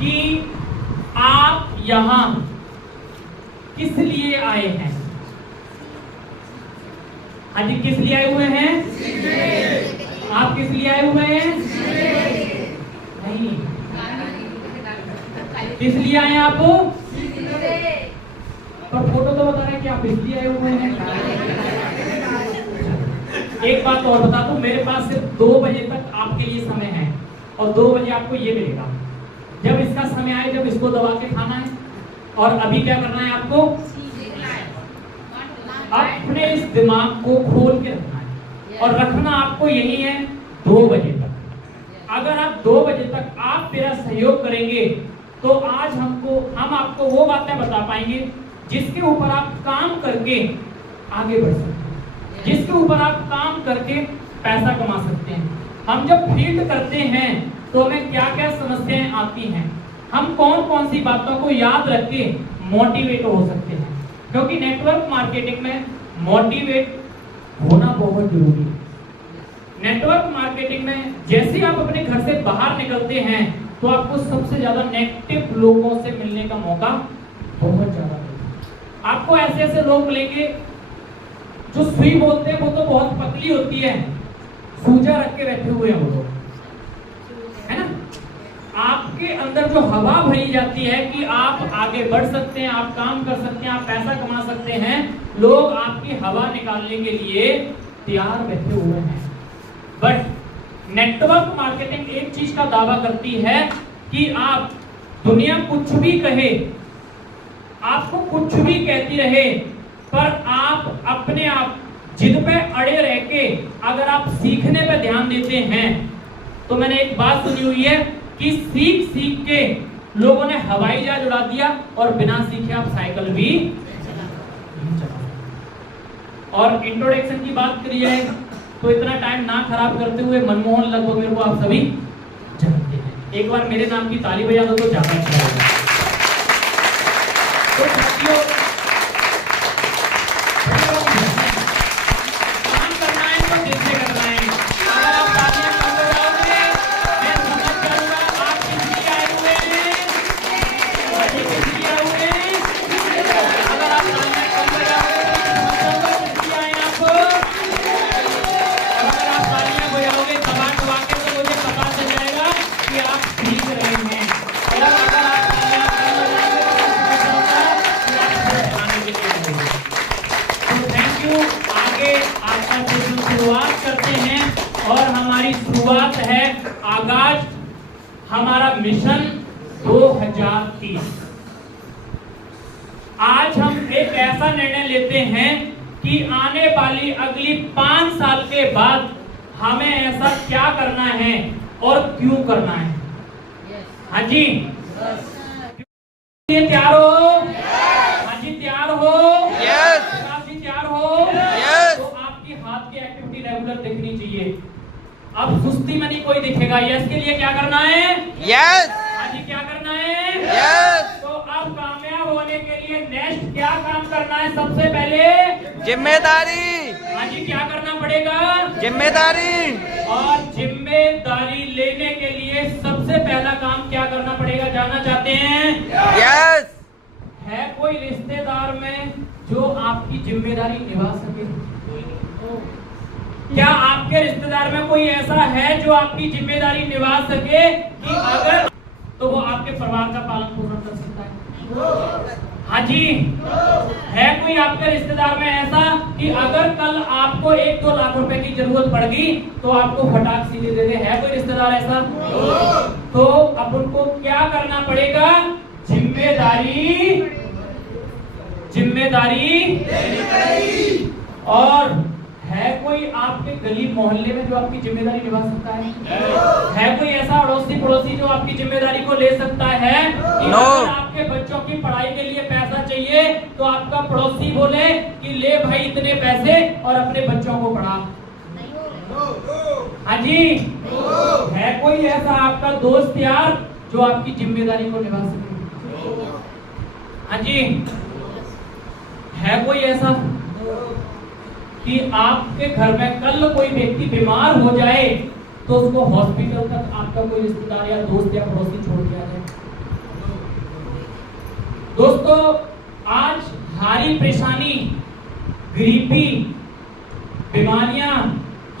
कि आप यहां किस लिए आए हैं। हाँ जी, किस लिए आए हुए हैं? आप किस लिए आए हुए हैं? नहीं, किस लिए आए हैं आप? पर फोटो तो बता रहे हैं कि आप इसलिए आए हुए हैं। एक बात और बता दूं, मेरे पास सिर्फ 2 बजे तक आपके लिए समय है और 2 बजे आपको ये मिलेगा। जब इसका समय आए, जब इसको दबा के खाना है। और अभी क्या करना है आपको? अपने इस दिमाग को खोल के रखना है और रखना आपको यही है 2 बजे तक। अगर आप 2 बजे तक आप मेरा सहयोग करेंगे तो आज हम आपको वो बातें बता पाएंगे जिसके ऊपर आप काम करके आगे बढ़ सकते हैं, जिसके ऊपर आप काम करके पैसा कमा सकते हैं। हम जब फील्ड करते हैं तो हमें क्या क्या समस्याएं आती हैं, हम कौन कौन सी बातों को याद रख के मोटिवेट हो सकते हैं, क्योंकि नेटवर्क मार्केटिंग में मोटिवेट होना बहुत जरूरी है। नेटवर्क मार्केटिंग में जैसे आप अपने घर से बाहर निकलते हैं तो आपको सबसे ज्यादा नेगेटिव लोगों से मिलने का मौका बहुत ज्यादा मिलता है। आपको ऐसे ऐसे लोग मिलेंगे जो सुई बोलते हैं, वो तो बहुत पतली होती है, सूजा रख के बैठे हुए हैं वो लोग, है ना। आपके अंदर जो हवा भरी जाती है कि आप आगे बढ़ सकते हैं, आप काम कर सकते हैं, आप पैसा कमा सकते हैं, लोग आपकी हवा निकालने के लिए तैयार बैठे हुए हैं। बट नेटवर्क मार्केटिंग एक चीज का दावा करती है कि आप दुनिया कुछ भी कहे, आपको कुछ भी कहती रहे, पर आप अपने आप जिद पे अड़े रह के अगर आप सीखने पे ध्यान देते हैं तो मैंने एक बात सुनी हुई है कि सीख सीख के लोगों ने हवाई जहाज उड़ा दिया और बिना सीखे आप साइकिल भी चला। और इंट्रोडक्शन की बात करी जाए तो इतना टाइम ना खराब करते हुए मनमोहन लगभग मेरे को आप सभी जानते हैं। एक बार मेरे नाम की ताली बजा दो तो ज्यादा अच्छा होगा। तो साथियों, काम करना है तो दिल से करना है। अगर आप तालियां कम बजाओगे मैं समझ जाऊंगा आप किस लिए आए हुए हैं, किस लिए आए हुए हैं। अगर आप तालियां कम बजाओगे तो समझ जाऊंगा किस लिए आए आप। अगर आप तालियां बजाओगे दबा दबा के तो मुझे पता चल जाएगा कि आप सीख रहे हैं। और अगर आप तालियां कम बजाओगे तो समझ जाऊंगा कि आप आने के लिए हैं। तो थैंक यू। आगे आपका सेशन शुरुआत करते हैं और हमारी शुरुआत है आगाज हमारा मिशन 2030। आज हम एक ऐसा निर्णय लेते हैं कि आने वाली अगली 5 साल के बाद हमें ऐसा क्या करना है और क्यों करना है। हाँ जी, ये तैयार हो? हाँ जी, तैयार हो? आप जी तैयार हो? तो आपकी हाथ की एक्टिविटी रेगुलर दिखनी चाहिए। अब सुस्ती में नहीं कोई दिखेगा। यस के लिए क्या करना है? हाँ जी, क्या करना है? तो अब कामयाब होने के लिए नेक्स्ट क्या काम करना है? सबसे पहले जिम्मेदारी। हाँ जी, क्या करना पड़ेगा? जिम्मेदारी। और जिम्मेदारी लेने के लिए सबसे पहला काम क्या करना पड़ेगा, जानना चाहते हैं? यस। है कोई रिश्तेदार में जो आपकी जिम्मेदारी निभा सके? क्या आपके रिश्तेदार में कोई ऐसा है जो आपकी जिम्मेदारी निभा सके कि अगर तो वो आपके परिवार का पालन पोषण कर सकता है? हाँ जी, है कोई आपके रिश्तेदार में ऐसा कि अगर कल आपको 1-2 लाख रुपए की जरूरत पड़ गई तो आपको फटाक सीधे दे दे? है कोई रिश्तेदार ऐसा? तो अब उनको क्या करना पड़ेगा? जिम्मेदारी। और है कोई आपके गली मोहल्ले में जो आपकी जिम्मेदारी निभा सकता है? है कोई ऐसा अड़ोसी पड़ोसी जो आपकी जिम्मेदारी को ले सकता है कि अगर आपके बच्चों की पढ़ाई के लिए पैसा चाहिए तो आपका पड़ोसी बोले कि ले भाई इतने पैसे और अपने बच्चों को पढ़ा? हाँ जी, है कोई ऐसा आपका दोस्त यार जो आपकी जिम्मेदारी को निभा सके? हाँ जी, है कोई ऐसा कि आपके घर में कल कोई व्यक्ति बीमार हो जाए तो उसको हॉस्पिटल तक आपका कोई रिश्तेदार या दोस्त या पड़ोसी छोड़ दिया जाए? दोस्तों आज हारी परेशानी, गरीबी, बीमारियां,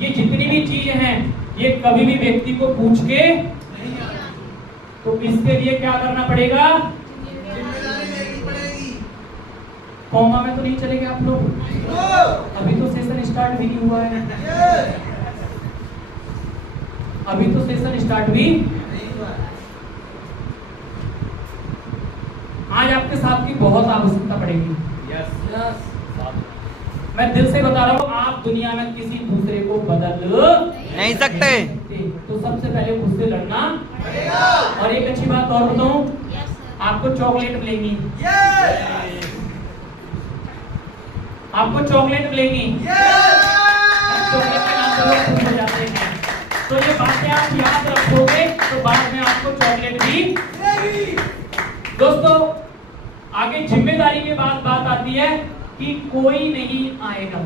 ये जितनी भी चीजें हैं ये कभी भी व्यक्ति को पूछ के नहीं आती। तो इसके लिए क्या करना पड़ेगा? जिम्मेदारी लेनी पड़ेगी। कॉमा में तो नहीं चलेंगे आप लोग? अभी तो सेशन स्टार्ट भी नहीं हुआ है। अभी तो सेशन स्टार्ट भी नहीं हुआ है। आज आपके साथ की बहुत आवश्यकता पड़ेगी। यस। मैं दिल से बता रहा हूँ, आप दुनिया में किसी दूसरे को बदल नहीं सकते। तो सबसे पहले खुद से लड़ना पड़ेगा। और एक अच्छी बात और बताऊं, आपको चॉकलेट मिलेंगी। आपको चॉकलेट मिलेंगी। चॉकलेट के नाम पर लोग खुश हो जाते हैं। तो ये बातें आप याद रखोगे तो बाद में आपको चॉकलेट भी मिलेगी। दोस्तों आगे जिम्मेदारी के बाद बात आती है कि कोई नहीं आएगा।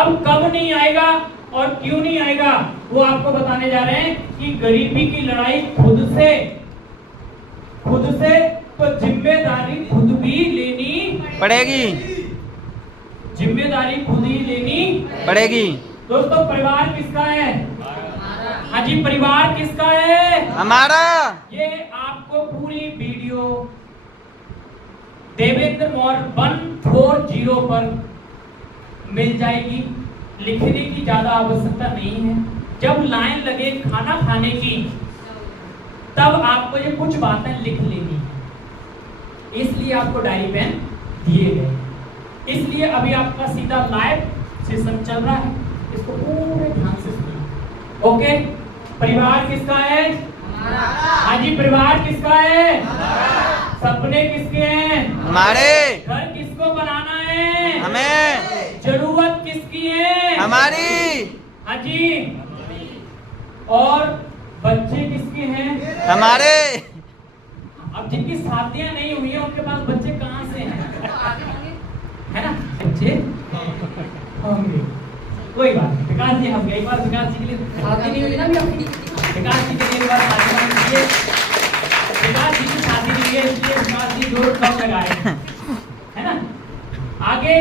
अब कब नहीं आएगा और क्यों नहीं आएगा वो आपको बताने जा रहे हैं कि गरीबी की लड़ाई खुद से, तो जिम्मेदारी खुद भी लेनी पड़ेगी। जिम्मेदारी खुद ही लेनी पड़ेगी। दोस्तों परिवार किसका है? हाँ जी, परिवार किसका है? हमारा। ये आपको पूरी वीडियो देवेंद्र मौर्य 140 पर मिल जाएगी। लिखने की ज्यादा आवश्यकता नहीं है। जब लाइन लगे खाना खाने की तब आपको ये कुछ बातें लिख लेनी है, इसलिए आपको डायरी पेन दिए गए। इसलिए अभी आपका सीधा लाइव सेशन चल रहा है, इसको पूरे ध्यान से सुनिए। ओके, परिवार किसका है? हाँ जी, परिवार किसका है? सपने किसके हैं? हमारे। घर किसको बनाना है? हमें। जरूरत किसकी है? हमारी। हाँ जी, और बच्चे किसके हैं? हमारे। अब जिनकी शादियां नहीं हुई है उनके पास बच्चे कहाँ से हैं? है ना, बच्चे होंगे। कोई बात नहीं, विकास जी हम गए, बार विकास जी के लिए शादी नहीं हुई ना, विकास जी के लिए बार शादी, विकास जी की शादी नहीं है इसलिए विकास जी जोर कम लगाए, है ना। आगे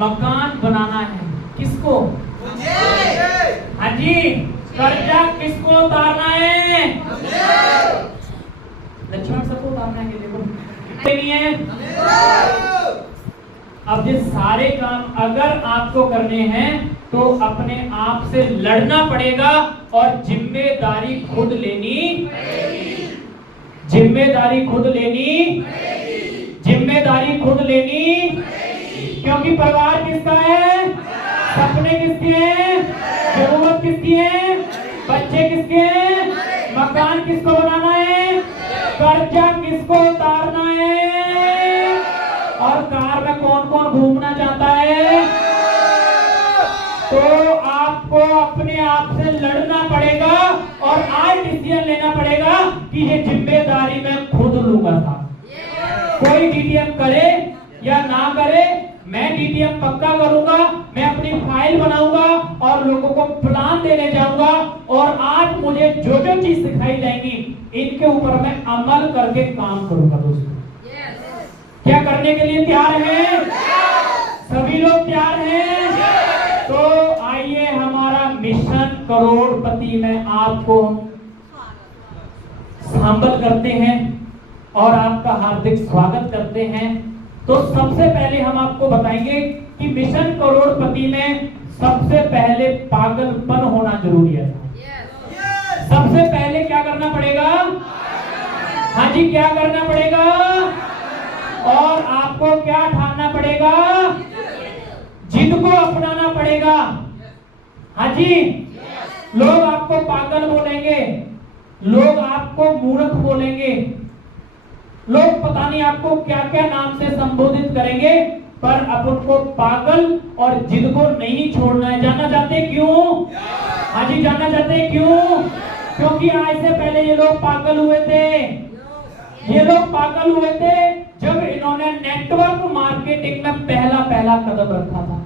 मकान बनाना है किसको? मुझे। हाँ जी, कर्जा किसको उतारना है? लक्ष्मण सबको उतारना है, देखो नहीं है। अब ये सारे काम अगर आपको करने हैं तो अपने आप से लड़ना पड़ेगा और जिम्मेदारी खुद लेनी पड़ेगी। जिम्मेदारी खुद लेनी पड़ेगी। जिम्मेदारी खुद लेनी पड़ेगी। क्योंकि परिवार किसका है? सपने किसके हैं? जरूरत किसकी है? बच्चे किसके हैं? मकान किसको बनाना है? कर्जा किसको उतारना है? और कार में कौन कौन घूमना चाहता है? तो आपको अपने आप से लड़ना पड़ेगा और आज डिसीजन लेना पड़ेगा कि ये जिम्मेदारी मैं खुद लूंगा था। कोई डीटीएम करे या ना करे, मैं डीटीएम पक्का करूंगा, मैं अपनी फाइल बनाऊंगा और लोगों को प्लान देने जाऊंगा और आज मुझे जो जो चीज सिखाई जाएंगी इनके ऊपर मैं अमल करके काम करूंगा। दोस्तों क्या करने के लिए तैयार हैं? सभी लोग तैयार हैं? तो आइए हमारा मिशन करोड़पति में आपको शामिल करते हैं और आपका हार्दिक स्वागत करते हैं। तो सबसे पहले हम आपको बताएंगे कि मिशन करोड़पति में सबसे पहले पागलपन होना जरूरी है। सबसे पहले क्या करना पड़ेगा? हाँ जी, क्या करना पड़ेगा? और आपको क्या ठानना पड़ेगा? जिद को अपनाना पड़ेगा। हाँ जी, लोग आपको पागल बोलेंगे, लोग आपको मूर्ख बोलेंगे, लोग पता नहीं आपको क्या क्या नाम से संबोधित करेंगे, पर अब उनको पागल और जिद को नहीं छोड़ना है। जानना चाहते क्यों? हाँ जी, जानना चाहते क्यों? क्योंकि आज से पहले ये लोग पागल हुए थे। ये लोग पागल हुए थे जब इन्होंने नेटवर्क मार्केटिंग में पहला कदम रखा था।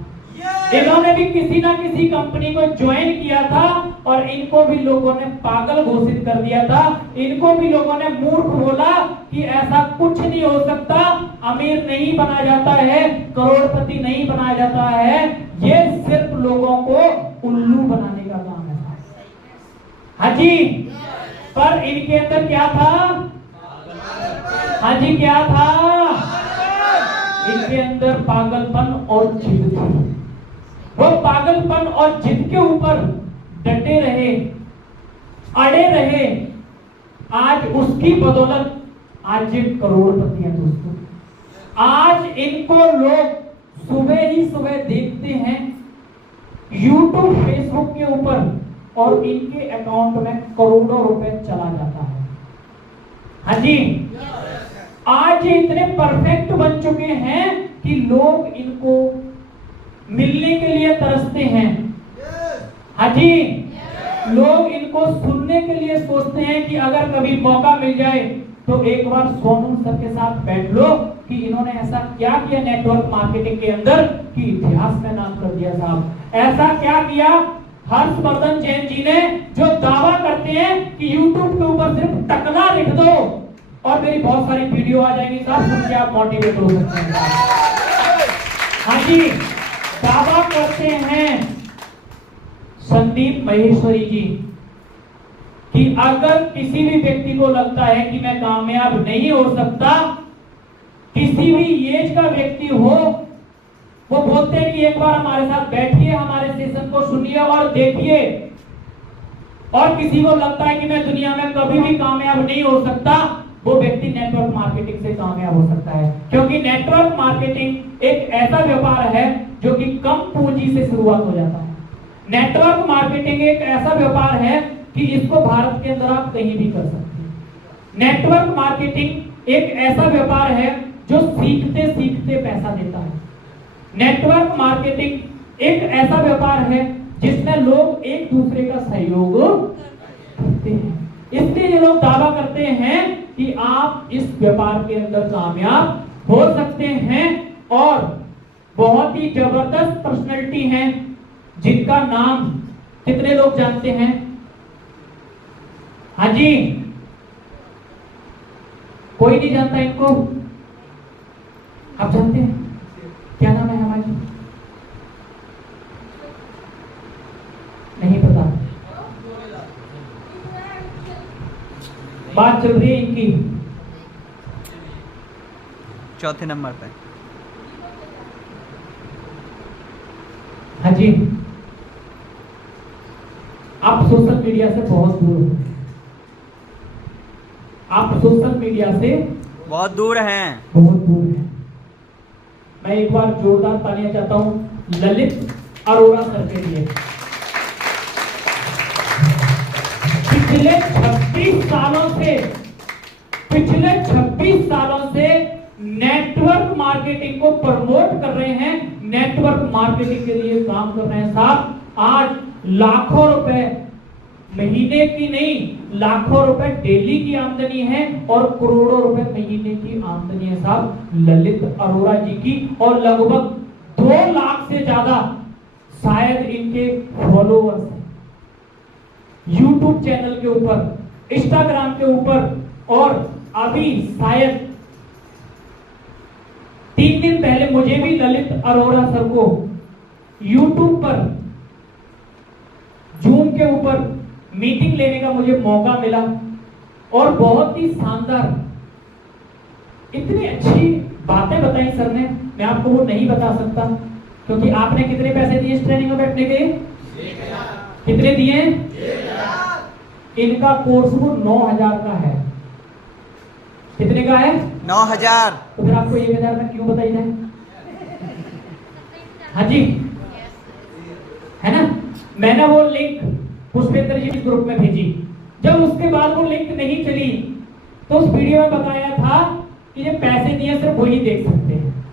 इन्होंने भी किसी ना किसी कंपनी को ज्वाइन किया था और इनको भी लोगों ने पागल घोषित कर दिया था। इनको भी लोगों ने मूर्ख बोला कि ऐसा कुछ नहीं हो सकता, अमीर नहीं बना जाता है, करोड़पति नहीं बनाया जाता है, ये सिर्फ लोगों को उल्लू बनाने का काम है। हाँ जी, पर इनके अंदर क्या था? हाँ जी, क्या था? इनके अंदर पागलपन और जिद थी। वो पागलपन और जिद के ऊपर डटे रहे, अड़े रहे। आज उसकी बदौलत आज ये करोड़पति हैं दोस्तों। आज इनको लोग सुबह ही सुबह देखते हैं यूट्यूब, फेसबुक के ऊपर, और इनके अकाउंट में करोड़ों रुपए चला जाता है। हाँ जी, आज ये इतने परफेक्ट बन चुके हैं कि लोग इनको मिलने के लिए तरसते हैं। हाँ जी, लोग इनको सुनने के लिए सोचते हैं कि अगर कभी मौका मिल जाए तो एक बार सोनू सर के साथ बैठ लो कि इन्होंने ऐसा क्या किया नेटवर्क मार्केटिंग के अंदर कि इतिहास में नाम कर दिया साहब। ऐसा क्या किया हर्षवर्धन जैन जी ने, जो दावा करते हैं कि यूट्यूब के ऊपर सिर्फ टकला लिख दो और मेरी बहुत सारी वीडियो आ जाएंगी साहब, सुन के आप मोटिवेट हो सकते हैं। हाँ जी, दावा करते हैं संदीप माहेश्वरी जी कि अगर किसी भी व्यक्ति को लगता है कि मैं कामयाब नहीं हो सकता, किसी भी एज का व्यक्ति हो, वो बोलते हैं कि एक बार हमारे साथ बैठिए, हमारे सेशन को सुनिए और देखिए। और किसी को लगता है कि मैं दुनिया में कभी भी कामयाब नहीं हो सकता, वो व्यक्ति नेटवर्क मार्केटिंग से कामयाब हो सकता है। क्योंकि नेटवर्क मार्केटिंग एक ऐसा व्यापार है जो कि कम पूंजी से शुरुआत हो जाता है। नेटवर्क मार्केटिंग एक ऐसा व्यापार है कि इसको भारत के अंदर आप कहीं भी कर सकते हैं। नेटवर्क मार्केटिंग एक ऐसा व्यापार है जो सीखते सीखते पैसा देता है। नेटवर्क मार्केटिंग एक ऐसा व्यापार है जिसमें लोग एक दूसरे का सहयोग करते हैं। इसलिए ये लोग दावा करते हैं कि आप इस व्यापार के अंदर कामयाब हो सकते हैं। और बहुत ही जबरदस्त पर्सनैलिटी हैं जिनका नाम कितने लोग जानते हैं? हाँ जी, कोई नहीं जानता इनको? आप जानते हैं क्या नाम है हमारी? नहीं पता। बात चल रही है इनकी चौथे नंबर पे। हाँ जी, आप सोशल मीडिया से बहुत दूर हो। आप सोशल मीडिया से बहुत दूर हैं। बहुत दूर हैं। मैं एक बार जोरदार तालियां चाहता हूं ललित अरोड़ा सर के लिए। पिछले 26 सालों से नेटवर्क मार्केटिंग को प्रमोट कर रहे हैं, नेटवर्क मार्केटिंग के लिए काम कर रहे हैं साहब। आज लाखों रुपए महीने की नहीं, लाखों रुपए डेली की आमदनी है और करोड़ों रुपए महीने की आमदनी है साहब ललित अरोड़ा जी की। और लगभग 2 लाख से ज्यादा शायद इनके फॉलोअर्स हैं यूट्यूब चैनल के ऊपर, इंस्टाग्राम के ऊपर। और अभी शायद 3 दिन पहले मुझे भी ललित अरोड़ा सर को यूट्यूब पर जूम के ऊपर मीटिंग लेने का मुझे मौका मिला और बहुत ही शानदार, इतनी अच्छी बातें बताई सर ने, मैं आपको वो नहीं बता सकता। क्योंकि आपने कितने पैसे दिए इस ट्रेनिंग में बैठने के? कितने दिए? इनका कोर्स वो 9,000 का है। कितने का है? 9,000। तो फिर आपको 1,000 में क्यों बताई जाए? हाँ जी, है ना? मैंने वो लिंक पुष्पेंद्र जी के ग्रुप में भेजी। जब उसके बाद वो लिंक नहीं चली तो उस वीडियो में बताया था कि ये पैसे दिए सिर्फ वही देख सकते हैं।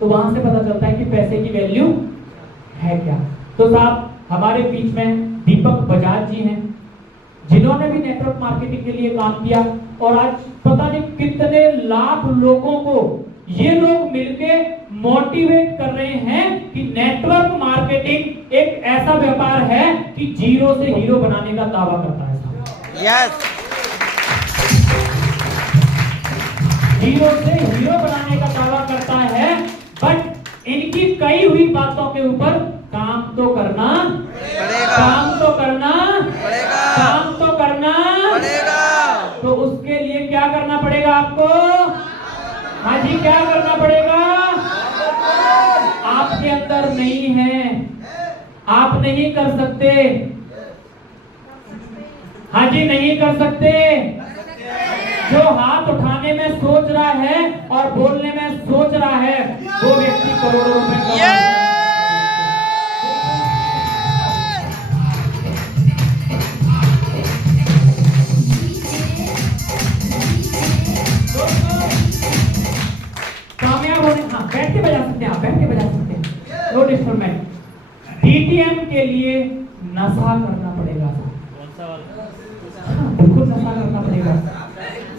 तो वहां से पता चलता है कि पैसे की वैल्यू है क्या। तो साहब हमारे बीच में दीपक बजाज जी हैं जिन्होंने भी नेटवर्क मार्केटिंग के लिए काम किया और आज पता नहीं कितने लाख लोगों को ये लोग मिलके मोटिवेट कर रहे हैं कि नेटवर्क मार्केटिंग एक ऐसा व्यापार है कि जीरो से हीरो बनाने का दावा करता है। यस। जीरो से हीरो बनाने का दावा करता है, बट इनकी कई हुई बातों के ऊपर काम तो करना पड़ेगा, काम तो करना पड़ेगा, काम तो करना पड़ेगा। तो उसके लिए क्या करना पड़ेगा आपको? हाँ जी, क्या करना पड़ेगा? आपके अंदर नहीं है, आप नहीं कर सकते। हाँ जी, नहीं कर सकते। जो हाथ उठाने में सोच रहा है और बोलने में सोच रहा है, वो व्यक्ति करोड़ों रुपए कमा। कामयाब होने, हाँ बैठ के बजा सकते हैं, आप बैठ के बजा सकते हैं, नो डिस्टर्बेंस। डीटीएम के लिए नशा करना पड़ेगा। हाँ, बिल्कुल नशा करना पड़ेगा।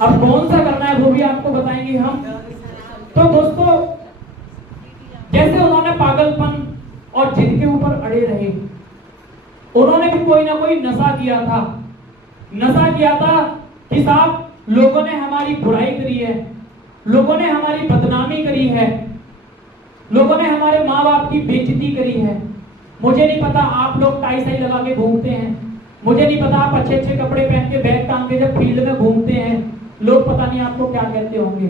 अब कौन सा करना है वो भी आपको बताएंगे हम। तो दोस्तों, जैसे उन्होंने पागलपन और जिद के ऊपर अड़े रहे, उन्होंने भी कोई ना कोई नशा किया था। नशा किया था कि साहब लोगों ने हमारी बुराई करी है, लोगों ने हमारी बदनामी करी है, लोगों ने हमारे माँ बाप की बेइज्जती करी है। मुझे नहीं पता आप लोग टाई साई लगा के घूमते हैं, मुझे नहीं पता आप अच्छे अच्छे कपड़े पहन के बैग टांग के जब फील्ड में घूमते हैं, लोग पता नहीं आपको क्या कहते होंगे।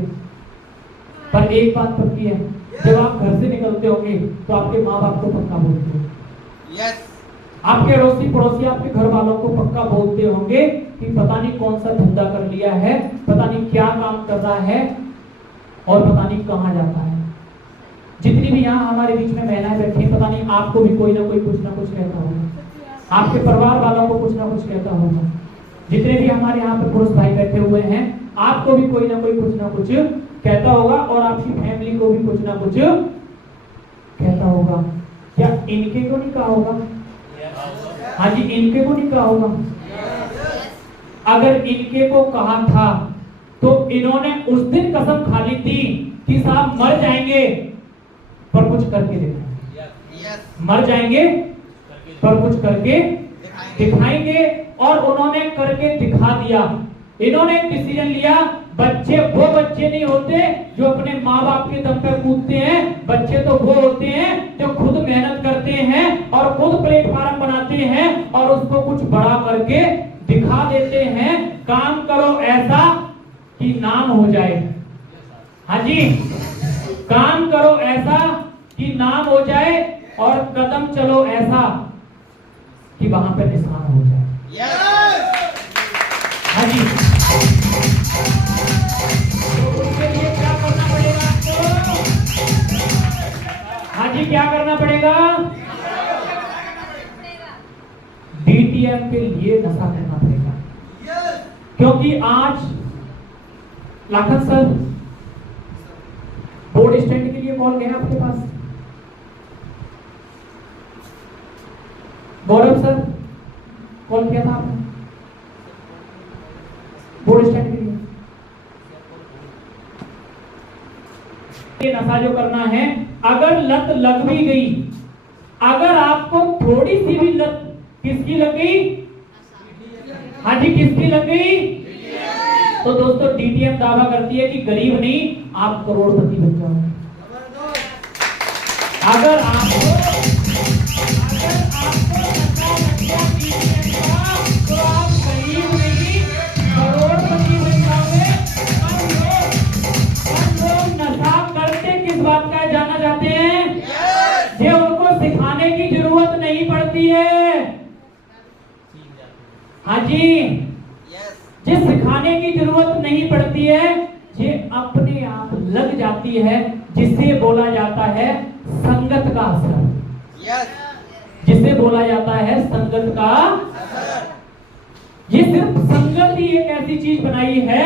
पर एक बात पक्की है, जब आप घर से निकलते होंगे तो आपके माँ बाप को पक्का बोलते हो। यस। आपके अड़ोसी पड़ोसी आपके घर वालों को पक्का बोलते होंगे कि पता नहीं कौन सा धंधा कर लिया है, पता नहीं क्या काम कर रहा है और पता नहीं कहाँ जाता है। जितनी भी यहाँ हमारे बीच में महिलाएं बैठी हैं, पता नहीं आपको भी कोई ना कोई कुछ ना कुछ कहता होगा, आपके परिवार वालों को कुछ ना कुछ कहता होगा। जितने भी हमारे यहाँ पे पुरुष भाई बैठे हुए हैं, आपको भी कोई ना कोई कुछ ना कुछ कहता होगा और आपकी फैमिली को भी कुछ ना कुछ कहता होगा। क्या इनके को नहीं कहा होगा? हाँ जी, इनके को नहीं कहा होगा। अगर इनके को कहा था तो इन्होंने उस दिन कसम खा ली थी कि साहब मर जाएंगे पर कुछ करके दिखाएंगे, मर जाएंगे पर कुछ करके दिखाएंगे। और उन्होंने करके दिखा दिया। इन्होंने एक डिसीजन लिया, बच्चे वो बच्चे नहीं होते जो अपने माँ बाप के दम पे कूदते हैं, बच्चे तो वो होते हैं जो खुद मेहनत करते हैं और खुद प्लेटफॉर्म बनाते हैं और उसको कुछ बड़ा करके दिखा देते हैं। काम करो ऐसा कि नाम हो जाए। हाँ जी, काम करो ऐसा कि नाम हो जाए और कदम चलो ऐसा कि वहां पर निशान हो जाए। हाँ जी, तो उसके लिए क्या करना पड़ेगा आपको? हाँ जी, क्या करना पड़ेगा? डीटीएम के लिए नशा करना पड़ेगा। क्योंकि आज लाखन सर बोर्ड स्टैंड के लिए कॉल गया आपके पास? गौरव सर कॉल किया था आपने बोर्ड स्टैंड के लिए? ये नशा जो करना है, अगर लत लग भी गई, अगर आपको थोड़ी सी भी लत किसकी लग गई? हाँ जी, किसकी लग गई? तो दोस्तों, डीटीएम दावा करती है कि गरीब नहीं, आप करोड़पति बन जाओगे। अगर आपको तो आप गरीब नहीं, करोड़पति बन जाओगे। लोग नशा करते किस बात का जाना चाहते हैं? ये उनको सिखाने की जरूरत नहीं पड़ती है। हाँ जी, ये सिखाने की जरूरत नहीं पड़ती है, ये अपने आप लग जाती है, जिसे बोला जाता है संगत का असर। जिसे बोला जाता है संगत का असर। ये सिर्फ संगत ही एक ऐसी चीज बनाई है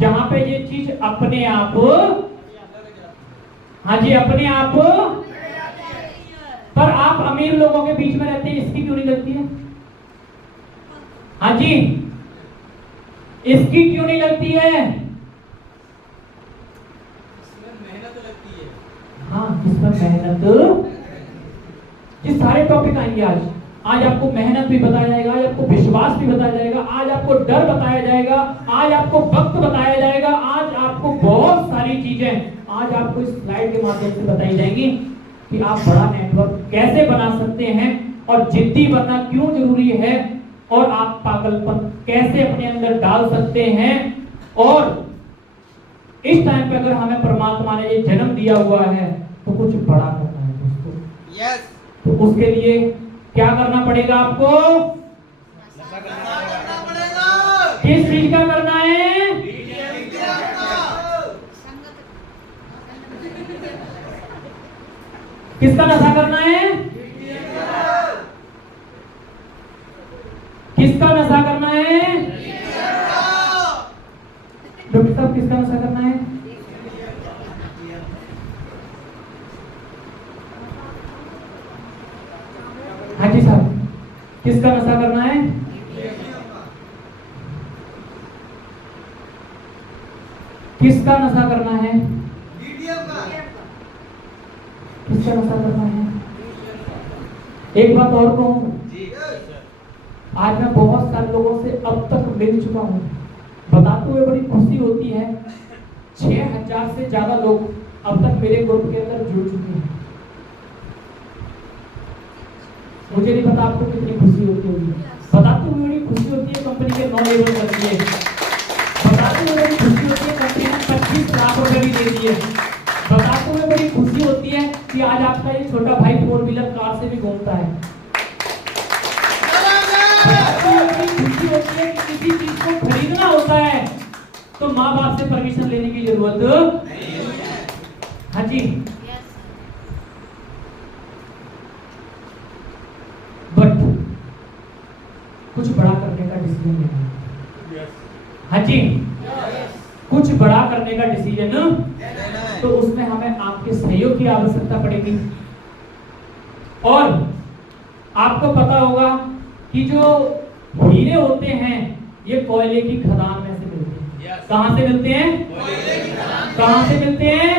जहां पे ये चीज अपने आप, हाँ जी, अपने आप। पर आप अमीर लोगों के बीच में रहते हैं, इसकी क्यों नहीं लगती है? हाँ जी, इसकी क्यों नहीं लगती है? मेहनत लगती है। हाँ, इसमें मेहनत, ये सारे टॉपिक आएंगे आज। आज आपको मेहनत भी बताया जाएगा, आज आपको विश्वास भी बताया जाएगा, आज आपको डर बताया जाएगा, आज आपको वक्त बताया जाएगा, आज आपको बहुत सारी चीजें आज आपको इस स्लाइड के माध्यम से बताई जाएंगी कि आप बड़ा नेटवर्क कैसे बना सकते हैं और जिद्दी बनना क्यों जरूरी है और आप पागलपन कैसे अपने अंदर डाल सकते हैं। और इस टाइम पे अगर हमें परमात्मा ने ये जन्म दिया हुआ है तो कुछ बड़ा करना है दोस्तों। यस। तो उसके लिए क्या करना पड़ेगा आपको? किस चीज का करना है? किसका नशा करना है? किसका नशा करना है? डॉक्टर साहब किसका नशा करना है? हाँ जी साहब, किसका नशा करना है? किसका नशा करना है? किसका नशा करना है? एक बात और कहूं, आज मैं बहुत सारे लोगों से अब तक मिल चुका हूं, बताते हुए बड़ी खुशी होती है। 6000 से ज्यादा लोग अब तक मेरे ग्रुप के अंदर जुड़ चुके हैं। मुझे नहीं पता आपको कितनी खुशी होती होगी। बताते हुए बड़ी खुशी होती है, कंपनी के 9 लेवल कर दिए। बताते हुए बड़ी खुशी होती है, कंपनी ने 25 लाख रुपए भी दे दिए। बताते हुए बड़ी खुशी होती है कि आज आपका ये छोटा भाई 4 व्हीलर कार से भी घूमता है। बताते हुए बड़ी खुशी होती है कि किसी चीज को खरीदना होता है तो माँ बाप से परमिशन लेने की जरूरत नहीं है। हाँ जी, बट कुछ बड़ा करने का डिसीजन लेना है। हाँ जी, कुछ बड़ा करने का डिसीजन, तो उसमें हमें आपके सहयोग की आवश्यकता पड़ेगी। और आपको पता होगा कि जो हीरे होते हैं ये कोयले की खदान में से मिलते हैं। कहां से मिलते हैं? कहां से मिलते हैं?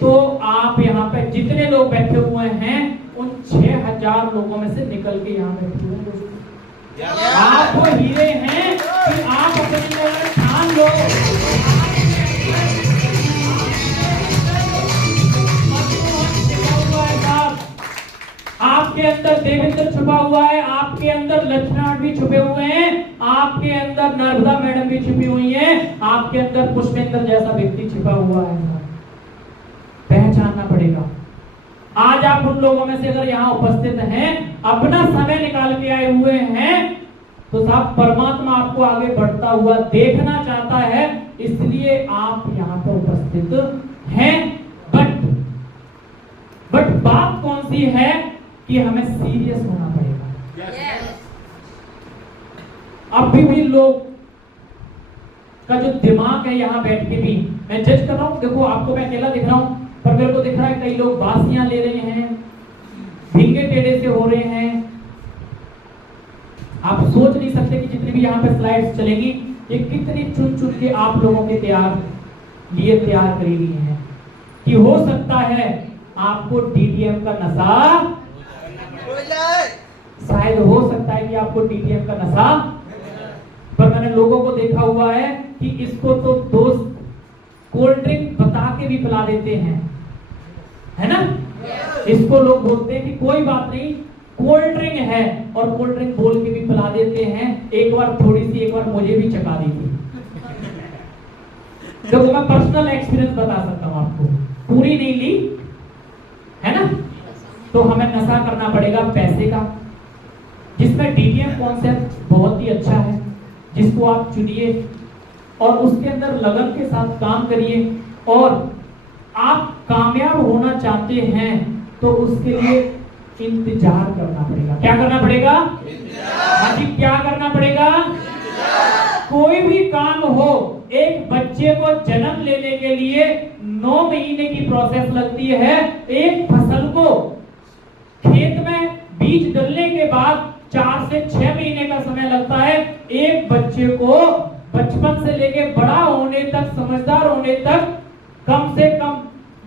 तो आप यहाँ पे जितने लोग बैठे हुए हैं उन 6000 लोगों में से निकल के यहाँ बैठे हुए हैं। आप वो हीरे हैं कि आप अपने अंदर ठान लो। आपके अंदर देवेंद्र छुपा हुआ है, आपके अंदर लक्ष्मण भी छुपे हुए हैं, आपके अंदर नर्मदा मैडम भी छुपी हुई हैं, आपके अंदर पुष्पेंद्र जैसा व्यक्ति छुपा हुआ है। पहचानना पड़ेगा। आज आप उन लोगों में से अगर यहाँ उपस्थित हैं, अपना समय निकाल के आए हुए हैं, तो साहब परमात्मा आपको आगे बढ़ता हुआ देखना चाहता है, इसलिए आप यहाँ पर उपस्थित हैं। बट बात कौन सी है कि हमें सीरियस होना पड़ेगा। अब भी लोग का जो दिमाग है यहाँ बैठ के भी मैं जज कर रहा हूँ। देखो आपको मैं अकेला दिख रहा हूँ, पर मेरे को दिख रहा है कई लोग बासियां ले रहे हैं, भिंगे टेढ़े से हो रहे हैं। आप सोच नहीं सकते कि जितनी भी यहाँ पे स्लाइड्स चलेगी ये कितनी चुन चुन के आप लोगों के तैयार करी गई है कि हो सकता है आपको डीटीएम का नशा हो जाए। शायद हो सकता है कि आपको डीटीएम का नशा, पर मैंने लोगों को देखा हुआ है कि इसको तो दोस्त कोल्ड ड्रिंक बता के भी पिला देते हैं, है ना। इसको लोग बोलते हैं कि कोई बात नहीं कोल्ड ड्रिंक है, और कोल्ड ड्रिंक बोल के भी पिला देते हैं। एक बार मुझे भी चखा दी थी। देखो मैं पर्सनल एक्सपीरियंस बता सकता हूँ आपको, पूरी नहीं ली है ना। तो हमें नशा करना पड़ेगा पैसे का, जिसमें डीटीएम कॉन्सेप्ट बहुत ही अच्छा है, जिसको आप चुनिए और उसके अंदर लगन के साथ काम करिए। और आप कामयाब होना चाहते हैं तो उसके लिए इंतजार करना पड़ेगा। क्या करना पड़ेगा? हाँ जी, क्या करना पड़ेगा? कोई भी काम हो, एक बच्चे को जन्म लेने के लिए 9 महीने की प्रोसेस लगती है। एक फसल को खेत में बीज डलने के बाद 4 से 6 महीने का समय लगता है। एक बच्चे को बचपन से लेके बड़ा होने तक, समझदार होने तक कम से कम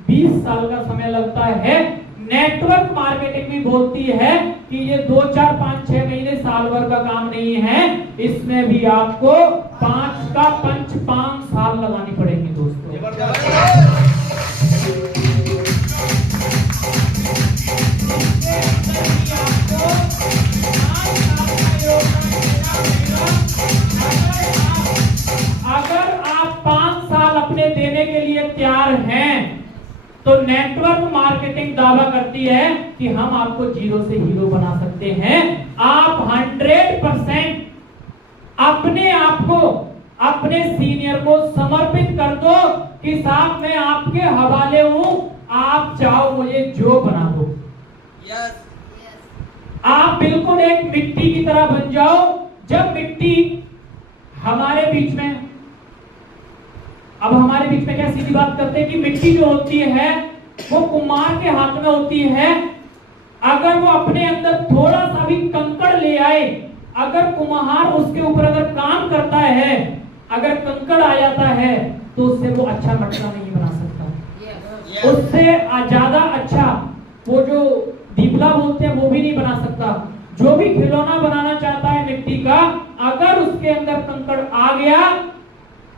20 साल का समय लगता है। नेटवर्क मार्केटिंग भी बोलती है कि ये 2, 4, 5, 6 महीने साल भर का काम नहीं है, इसमें भी आपको 5 साल लगानी पड़ेगी दोस्तों। अगर आप 5 साल अपने देने के लिए तैयार हैं तो नेटवर्क मार्केटिंग दावा करती है कि हम आपको जीरो से हीरो बना सकते हैं। आप 100% अपने आप को, अपने सीनियर को समर्पित कर दो कि साहब मैं आपके हवाले हूं, आप चाहो मुझे जो बना दो। आप बिल्कुल एक मिट्टी की तरह बन जाओ। जब मिट्टी हमारे बीच में, अब हमारे बीच में क्या सीधी बात करते हैं कि मिट्टी जो होती है वो कुम्हार के हाथ में होती है। अगर वो अपने अंदर थोड़ा सा भी कंकड़ ले आए, अगर कुम्हार उसके ऊपर अगर काम करता है, अगर कंकड़ आ जाता है तो उससे वो अच्छा मटका नहीं बना सकता। उससे ज्यादा अच्छा वो जो दीपला बोलते हैं वो भी नहीं बना सकता। जो भी खिलौना बनाना चाहता है मिट्टी का, अगर उसके अंदर कंकड़ आ गया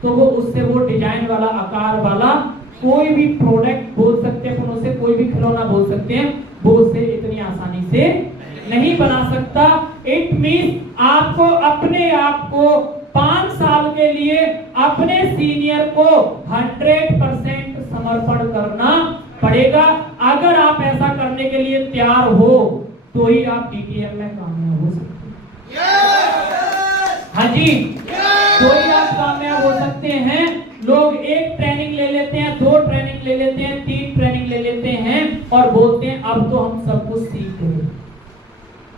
तो वो उससे वो डिजाइन वाला, आकार वाला कोई भी प्रोडक्ट बोल सकते हैं, उनसे कोई भी खिलौना बोल सकते हैं, वो उससे इतनी आसानी से नहीं बना सकता। इट मींस आपको अपने आप को 5 साल के लिए अपने सीनियर को 100% समर्पण करना पड़ेगा। अगर आप ऐसा करने के लिए तैयार हो तो ही आप डीटीएम में कामयाब हो सकते हैं। हाँ जी, तो ही आप कामयाब हो सकते हैं। लोग 1 ट्रेनिंग ले लेते हैं, 2 ट्रेनिंग ले लेते हैं, 3 ट्रेनिंग ले लेते हैं और बोलते हैं अब तो हम सब कुछ सीख गए,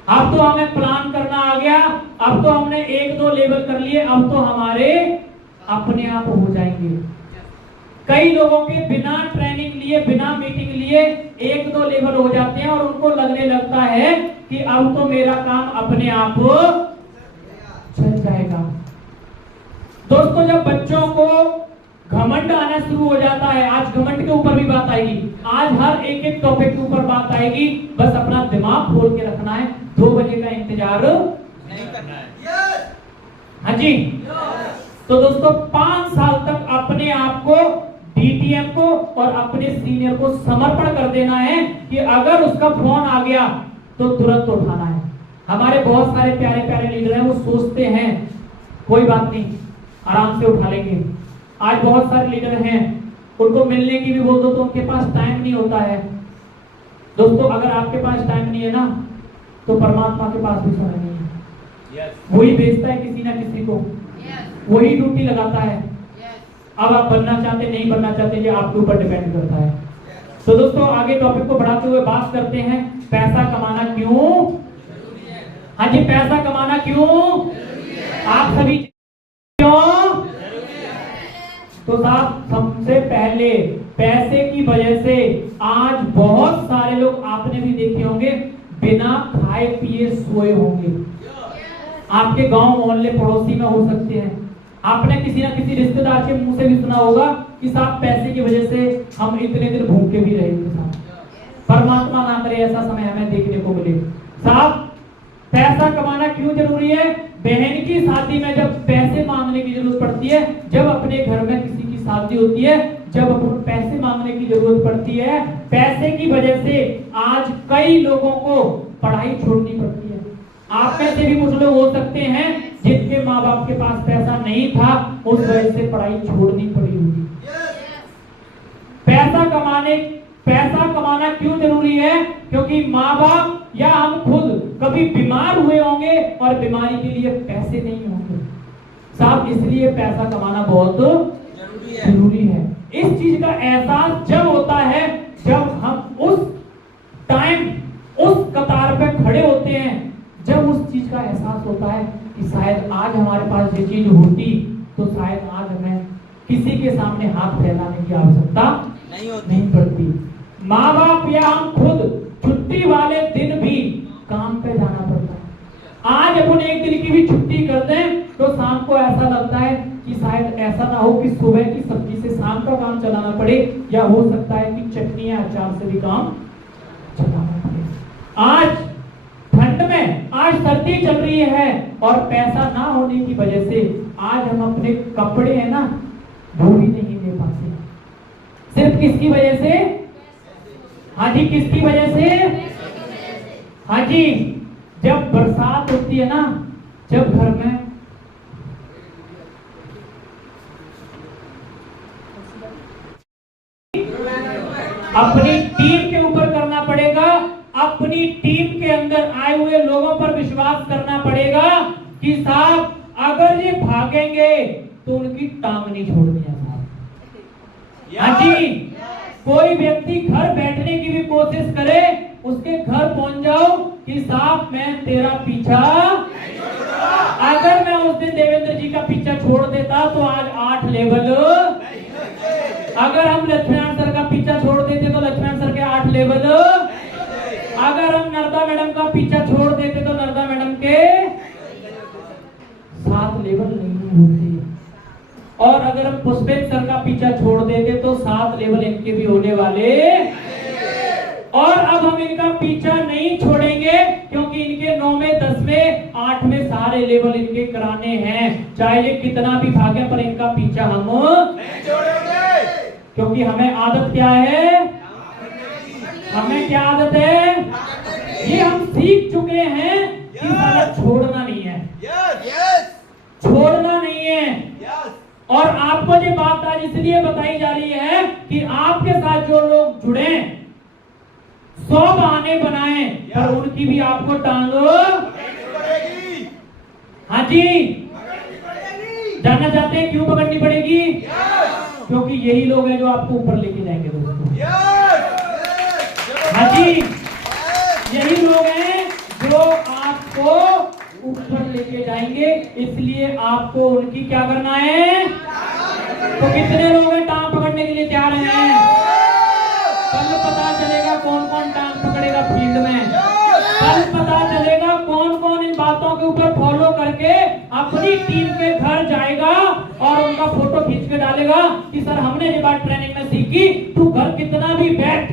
अब तो हमें प्लान करना आ गया, अब तो हमने 1-2 लेवल कर लिए, अब तो हमारे अपने आप हो जाएंगे। कई लोगों के बिना ट्रेनिंग लिए, बिना मीटिंग लिए 1-2 लेवल हो जाते हैं और उनको लगने लगता है कि अब तो मेरा काम अपने आप चल जाएगा। दोस्तों, जब बच्चों को घमंड आना शुरू हो जाता है, आज घमंड के ऊपर भी बात आएगी, आज हर एक टॉपिक के ऊपर बात आएगी, बस अपना दिमाग खोल के रखना है, 2 बजे का इंतजार नहीं करना है। हाँ जी, तो दोस्तों 5 साल तक अपने आप को, डीटीएम को और अपने सीनियर को समर्पण कर देना है कि अगर उसका फोन आ गया तो तुरंत उठाना है। हमारे बहुत सारे प्यारे प्यारे लीडर हैं, वो सोचते हैं कोई बात नहीं, आराम से उठा लेंगे। आज बहुत सारे लीडर हैं, उनको मिलने की भी बोल दो तो उनके पास टाइम नहीं होता है। दोस्तों, अगर आपके पास टाइम नहीं है ना तो परमात्मा के पास भी समय नहीं है। वही भेजता है किसी ना किसी को, वही ड्यूटी लगाता है। अब आप बनना चाहते नहीं बनना चाहते, ये आपके ऊपर डिपेंड करता है। तो दोस्तों, आगे टॉपिक को बढ़ाते हुए बात करते हैं, पैसा कमाना क्यों। हाँ जी, पैसा कमाना क्यों आप सभी क्यों। तो साहब, सबसे पहले पैसे की वजह से आज बहुत सारे लोग आपने भी देखे होंगे बिना खाए पिए सोए होंगे। आपके गांव मोहल्ले पड़ोसी में हो सकते हैं, आपने किसी ना किसी रिश्तेदार के मुंह से भी सुना होगा कि साहब पैसे की वजह से हम इतने दिन भूखे भी रहे थे। साहब, परमात्मा ना करे ऐसा समय हमें देखने को मिले। साहब, पैसा कमाना क्यों जरूरी है। बहन की शादी में जब पैसे मांगने की जरूरत पड़ती है, जब अपने घर में किसी की शादी होती है, जब अपन पैसे मांगने की जरूरत पड़ती है, पैसे की वजह से आज कई लोगों को पढ़ाई छोड़नी पड़ती है। आप में से भी कुछ लोग हो सकते हैं जिनके माँ बाप के पास पैसा नहीं था, उस वजह से पढ़ाई छोड़नी पड़ी होगी। पैसा कमाना क्यों जरूरी है, क्योंकि माँ बाप या हम खुद कभी बीमार हुए होंगे और बीमारी के लिए पैसे नहीं होंगे। साहब, इसलिए पैसा कमाना बहुत जरूरी है। इस चीज का एहसास जब होता है जब हम उस टाइम उस कतार पे खड़े होते हैं, जब उस चीज का एहसास होता है कि शायद आज हमारे पास ये चीज होती तो शायद आज हमें किसी के सामने हाथ फैलाने की आवश्यकता नहीं पड़ती। माँ बाप या हम खुद छुट्टी वाले दिन भी काम पे जाना पड़ता है। आज अपन एक दिन की भी छुट्टी कर दें तो शाम को ऐसा लगता है कि शायद ऐसा ना हो कि सुबह की सब्जी से शाम का काम चलाना पड़े, या हो सकता है कि चटनी या अचार से भी काम चलाना पड़े। आज ठंड में, आज सर्दी चल रही है और पैसा ना होने की वजह से आज हम अपने कपड़े है ना वो भी नहीं ले पाते। सिर्फ किसकी वजह से? हाँ जी, किसकी वजह से? हाँ जी, जब बरसात होती है ना, जब घर में अपनी टीम के ऊपर करना पड़ेगा, अपनी टीम के अंदर आए हुए लोगों पर विश्वास करना पड़ेगा कि साहब अगर ये भागेंगे तो उनकी टांग नहीं छोड़नी है साहब। हाँ जी, कोई व्यक्ति घर बैठने की भी कोशिश करे, उसके घर पहुंच जाओ कि साहब मैं तेरा पीछा, अगर मैं उस दिन देवेंद्र जी का पीछा छोड़ देता तो आज 8 लेवल, अगर हम लक्ष्मण सर का पीछा छोड़ देते तो लक्ष्मण सर के 8 लेवल, अगर हम नर्मदा मैडम का पीछा छोड़ देते तो नर्मदा मैडम के 7 लेवल नहीं होते, और अगर हम पुष्पेंद्र सर का पीछा छोड़ देते तो 7 लेवल इनके भी होने वाले। और अब हम इनका पीछा नहीं छोड़ेंगे क्योंकि इनके 9 में 10 में 8 में सारे लेवल इनके कराने हैं, चाहे ये कितना भी भागे, पर इनका पीछा हम नहीं छोड़ेंगे। क्योंकि हमें आदत क्या है? हमें क्या आदत है? ये हम सीख चुके हैं कि साला छोड़ना नहीं है, छोड़ना नहीं है। और आपको ये बात आज इसलिए बताई जा रही है कि आपके साथ जो लोग जुड़े 100 बहाने बनाए, पर उनकी भी आपको टांगो। हाँ जी, जानना चाहते हैं क्यों पकड़नी पड़ेगी? क्योंकि यही लोग हैं जो आपको ऊपर लेके जाएंगे दोस्तों। हाँ जी, यही लोग हैं जो आपको ऊपर लेके जाएंगे, इसलिए आपको उनकी क्या करना है? तो कितने लोग हैं टांग पकड़ने के लिए तैयार हैं? कल पता चलेगा कौन कौन टांग पकड़ेगा फील्ड में, कल पता चलेगा कौन कौन इन बातों के ऊपर फॉलो करके अपनी टीम के घर जाएगा और उनका फोटो खींच के डालेगा कि सर हमने ये बात ट्रेनिंग में सीखी, तू घर कितना भी बैठ,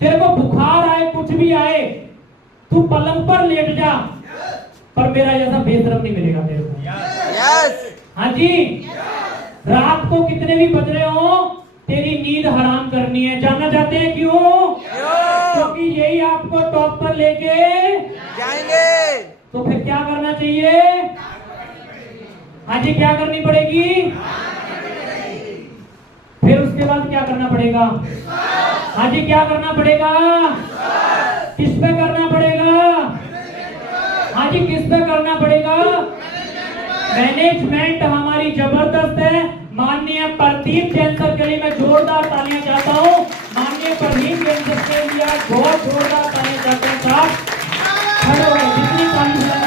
तेरे को बुखार आए कुछ भी आए, तू पलंग पर लेट जा, पर मेरा जैसा बेशरम नहीं मिलेगा तेरे को। हाँ जी, रात को कितने भी बज रहे हो तेरी नींद हराम करनी है। जानना चाहते हैं क्यों? क्योंकि यही आपको टॉप पर लेके जाएंगे। तो फिर क्या करना चाहिए? हाँ जी, क्या करनी पड़ेगी? फिर उसके बाद क्या करना पड़ेगा? हाँ जी, क्या करना पड़ेगा? किस पे करना पड़ेगा? हाँ जी, किस पे करना पड़ेगा? मैनेजमेंट हमारी जबरदस्त है। माननीय प्रदीप जैन सर के लिए मैं जोरदार तालियां चाहता हूँ। माननीय प्रदीप जैन सर के लिए बहुत जोरदार तालियां चाहते हैं साहब। खड़े हो गए, जितनी तालियां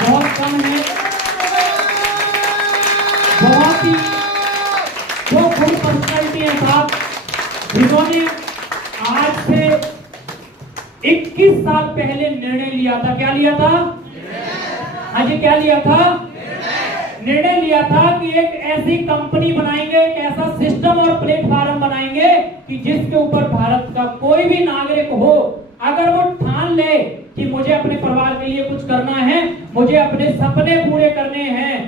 बहुत कम है। बहुत ही जो फुल पर्सनैलिटी है साहब, जिन्होंने आज से 21 साल पहले निर्णय लिया था। क्या लिया था? हाँ जी, क्या लिया था? निर्णय लिया था कि एक ऐसी कंपनी बनाएंगे, एक ऐसा सिस्टम और प्लेटफॉर्म बनाएंगे कि जिसके ऊपर भारत का कोई भी नागरिक हो, अगर वो ठान ले कि मुझे अपने परिवार के लिए कुछ करना है, मुझे अपने सपने पूरे करने हैं,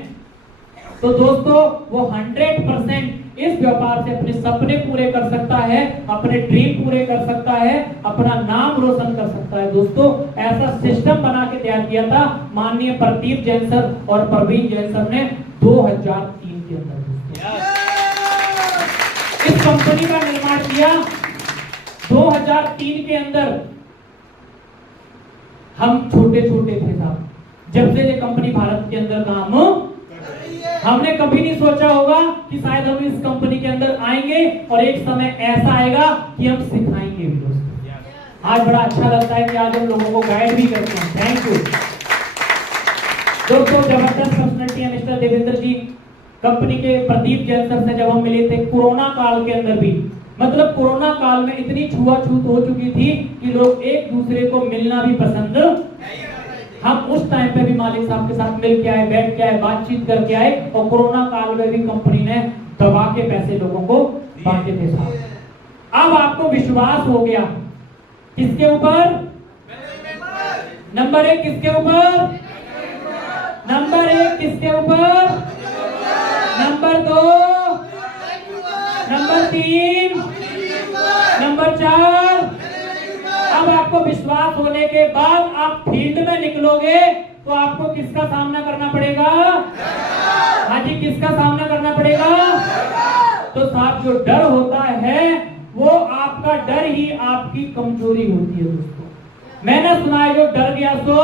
तो दोस्तों वो 100% इस व्यापार से अपने सपने पूरे कर सकता है, अपने ड्रीम पूरे कर सकता है, अपना नाम रोशन कर सकता है। दोस्तों, ऐसा सिस्टम बना के तैयार किया था माननीय प्रदीप जैन सर और प्रवीण जैन सर ने 2003 के अंदर इस कंपनी का निर्माण किया। 2003 के अंदर हम छोटे छोटे थे साहब। जब से ये कंपनी भारत के अंदर काम, हमने कभी नहीं सोचा होगा कि शायद हम इस कंपनी के अंदर आएंगे और एक समय ऐसा आएगा कि हम सिखाएंगे भी दोस्तों। आज बड़ा अच्छा लगता है कि आज हम लोगों को गाइड भी करते हैं। थैंक यू दोस्तों। जबरदस्त पर्सनैलिटी है मिस्टर देवेंद्र जी। कंपनी के प्रदीप जैन सर से जब हम मिले थे कोरोना काल के अंदर भी, मतलब कोरोना काल में इतनी छुआछूत हो चुकी थी कि लोग एक दूसरे को मिलना भी पसंद हम उस टाइम पे भी मालिक साहब के साथ मिल के आए, बैठ के आए, बातचीत करके आए, और कोरोना काल में भी कंपनी ने दबा के पैसे लोगों को बांटे थे साहब। अब आपको विश्वास हो गया किसके ऊपर? नंबर 1 किसके ऊपर? नंबर 1 किसके ऊपर? Number 2, number 3, number 4। अब आपको विश्वास होने के बाद आप फील्ड में निकलोगे तो आपको किसका सामना करना पड़ेगा? हाँ जी, किसका सामना करना पड़ेगा? तो साहब जो डर होता है वो आपका डर ही आपकी कमजोरी होती है दोस्तों। मैंने सुना है जो डर गया सो,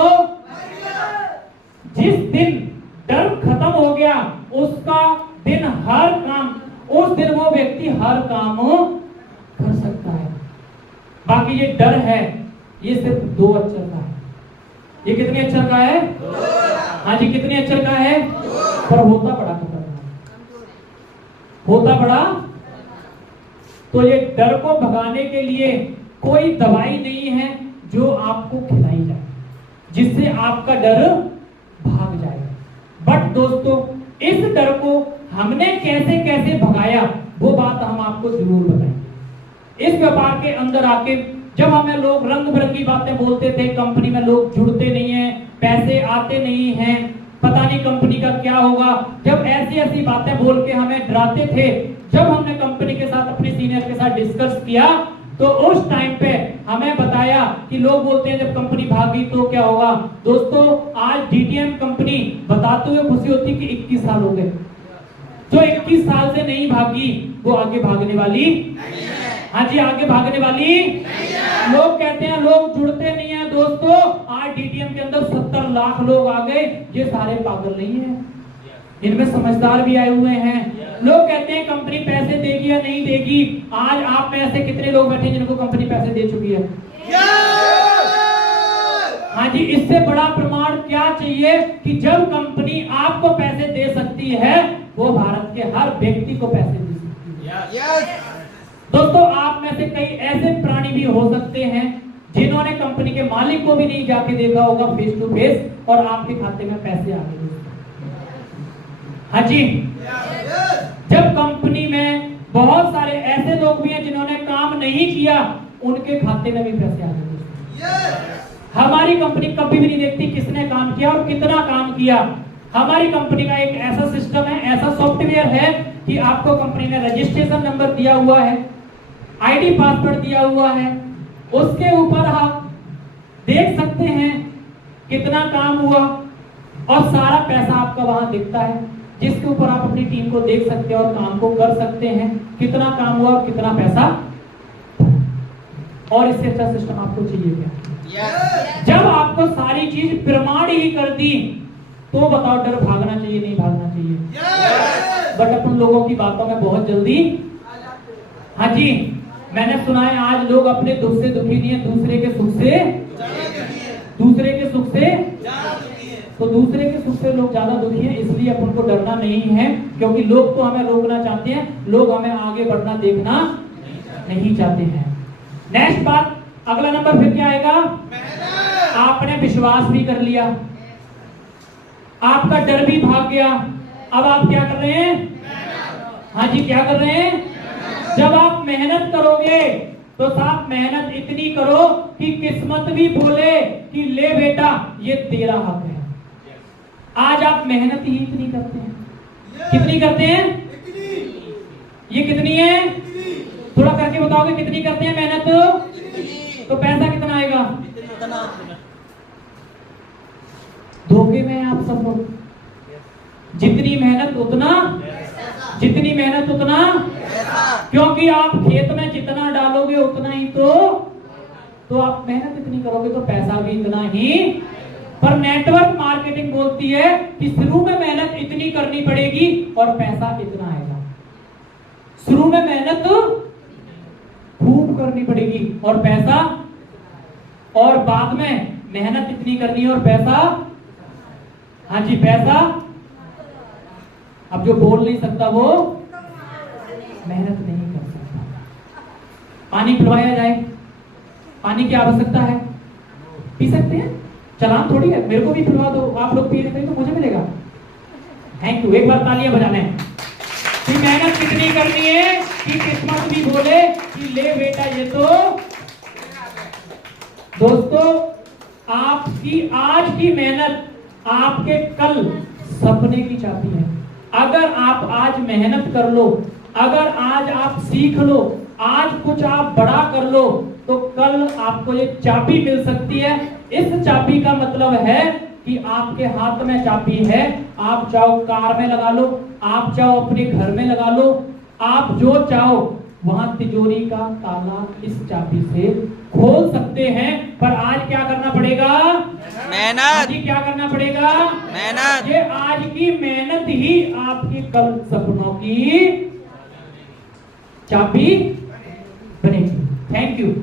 जिस दिन डर खत्म हो गया उसका दिन हर काम, उस दिन वो व्यक्ति हर काम कर सकता है। बाकी ये डर है ये सिर्फ 2 अक्षर का है। ये कितने अक्षर का है? हाँ जी, कितने अक्षर का है? पर होता बड़ा खतरनाक, होता बड़ा। तो ये डर को भगाने के लिए कोई दवाई नहीं है जो आपको खिलाई जाए जिससे आपका डर भाग जाए। बट दोस्तों इस डर को हमने कैसे कैसे भगाया वो बात हम आपको जरूर बताएंगे। इस व्यापार के अंदर आके जब हमें लोग रंग बिरंगी बातें बोलते थे, कंपनी में लोग जुड़ते नहीं हैं, पैसे आते नहीं हैं, पता नहीं कंपनी का क्या होगा, जब ऐसी ऐसी बातें बोल के हमें डराते थे, जब हमने कंपनी के साथ अपने सीनियर के साथ डिस्कस किया तो उस टाइम पे हमें बताया कि लोग बोलते हैं जब कंपनी भागी तो क्या होगा। दोस्तों आज डीटीएम कंपनी बताते हुए खुशी होती कि 21 साल हो गए। जो 21 साल से नहीं भागी वो आगे भागने वाली, हाँ जी आगे भागने वाली। लोग कहते हैं लोग जुड़ते नहीं है दोस्तों, आज डीटीएम के अंदर 70 लाख लोग आ गए। ये सारे पागल नहीं है, इनमें समझदार भी आए हुए हैं। लोग कहते हैं कंपनी पैसे देगी या नहीं देगी, आज आप में ऐसे कितने लोग बैठे जिनको कंपनी पैसे दे चुकी है? हाँ जी, इससे बड़ा प्रमाण क्या चाहिए कि जब कंपनी आपको पैसे दे सकती है वो भारत के हर व्यक्ति को पैसे दे सकती है। दोस्तों आप में से कई ऐसे प्राणी भी हो सकते हैं जिन्होंने कंपनी के मालिक को भी नहीं जाके देखा होगा फेस टू फेस और आपके खाते में पैसे आ गए। हाँ जी, जब कंपनी में बहुत सारे ऐसे लोग भी हैं जिन्होंने काम नहीं किया उनके खाते में भी पैसे आ गए। हमारी कंपनी कभी भी नहीं देखती किसने काम किया और कितना काम किया। हमारी कंपनी का एक ऐसा सिस्टम है, ऐसा सॉफ्टवेयर है कि आपको कंपनी ने रजिस्ट्रेशन नंबर दिया हुआ है, आईडी पासवर्ड दिया हुआ है, उसके ऊपर आप देख सकते हैं कितना काम हुआ और सारा पैसा आपका वहां दिखता है, जिसके ऊपर आप अपनी टीम को देख सकते हैं और काम को कर सकते हैं, कितना काम हुआ और कितना पैसा। और इससे अच्छा सिस्टम आपको चाहिए क्या? जब आपको सारी चीज प्रमाण ही कर दी तो बताओ डर भागना चाहिए नहीं भागना चाहिए? बट अपन लोगों की बातों में बहुत जल्दी, हाँ जी मैंने सुना है आज लोग अपने दुख से दुखी नहीं है, दूसरे के सुख से, दूसरे के सुख से, तो दूसरे के सुख से लोग ज्यादा दुखी हैं। इसलिए अपन को डरना नहीं है क्योंकि लोग तो हमें रोकना चाहते हैं, लोग हमें आगे बढ़ना देखना नहीं चाहते हैं। नेक्स्ट बात, अगला नंबर फिर क्या आएगा? आपने विश्वास भी कर लिया, आपका डर भी भाग गया, अब आप क्या कर रहे हैं? हाँ जी क्या कर रहे हैं? जब आप मेहनत करोगे तो साहब मेहनत इतनी करो कि किस्मत भी बोले कि ले बेटा ये तेरा हक है। आज आप मेहनत ही इतनी करते हैं, कितनी करते हैं? ये कितनी है? थोड़ा करके बताओगे कितनी करते हैं मेहनत? तो पैसा कितना आएगा? धोखे में आप सब लोग, जितनी मेहनत उतना, जितनी मेहनत उतना, क्योंकि आप खेत में जितना डालोगे उतना ही तो आप मेहनत इतनी करोगे तो पैसा भी इतना ही। पर नेटवर्क मार्केटिंग बोलती है कि शुरू में मेहनत इतनी करनी पड़ेगी और पैसा इतना आएगा। शुरू में मेहनत खूब करनी पड़ेगी और पैसा, और बाद में मेहनत इतनी करनी है और पैसा, हाँ जी पैसा। अब जो बोल नहीं सकता वो मेहनत नहीं कर सकता। पानी पिलवाया जाए, पानी की आवश्यकता है, पी सकते हैं? चालान थोड़ी है, मेरे को भी खुलवा दो, आप लोग पी रहे थे तो मुझे मिलेगा। थैंक यू, एक बार तालियां बजाने कि मेहनत कितनी करनी है कि किस्मत भी बोले कि ले बेटा ये तो। दोस्तों, आपकी आज की मेहनत आपके कल सपने की चाबी है। अगर आप आज मेहनत कर लो, अगर आज आप सीख लो, आज कुछ आप बड़ा कर लो, तो कल आपको ये चाबी मिल सकती है। इस चाबी का मतलब है कि आपके हाथ में चाबी है। आप चाहो कार में लगा लो, आप चाहो अपने घर में लगा लो, आप जो चाहो वहां तिजोरी का ताला इस चाबी से खोल सकते हैं। पर आज क्या करना पड़ेगा? मेहनत। जी क्या करना पड़ेगा? मेहनत। ये आज की मेहनत ही आपकी कल सपनों की चाबी बनेगी। Thank you.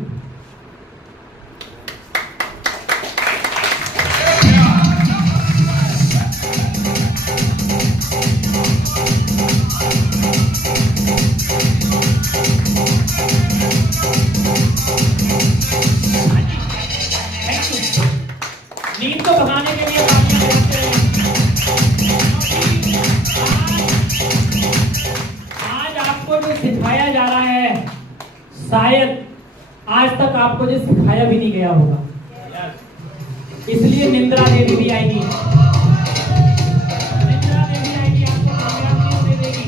नींद को भगाने के लिए तालियां बजाते हैं। आज आपको जो सिखाया जा रहा है, शायद आज तक आपको जो सिखाया भी नहीं गया होगा, इसलिए निंद्रा देवी भी आएगी। निंद्रा देवी आएगी, आपको कामयाब नहीं होने देगी,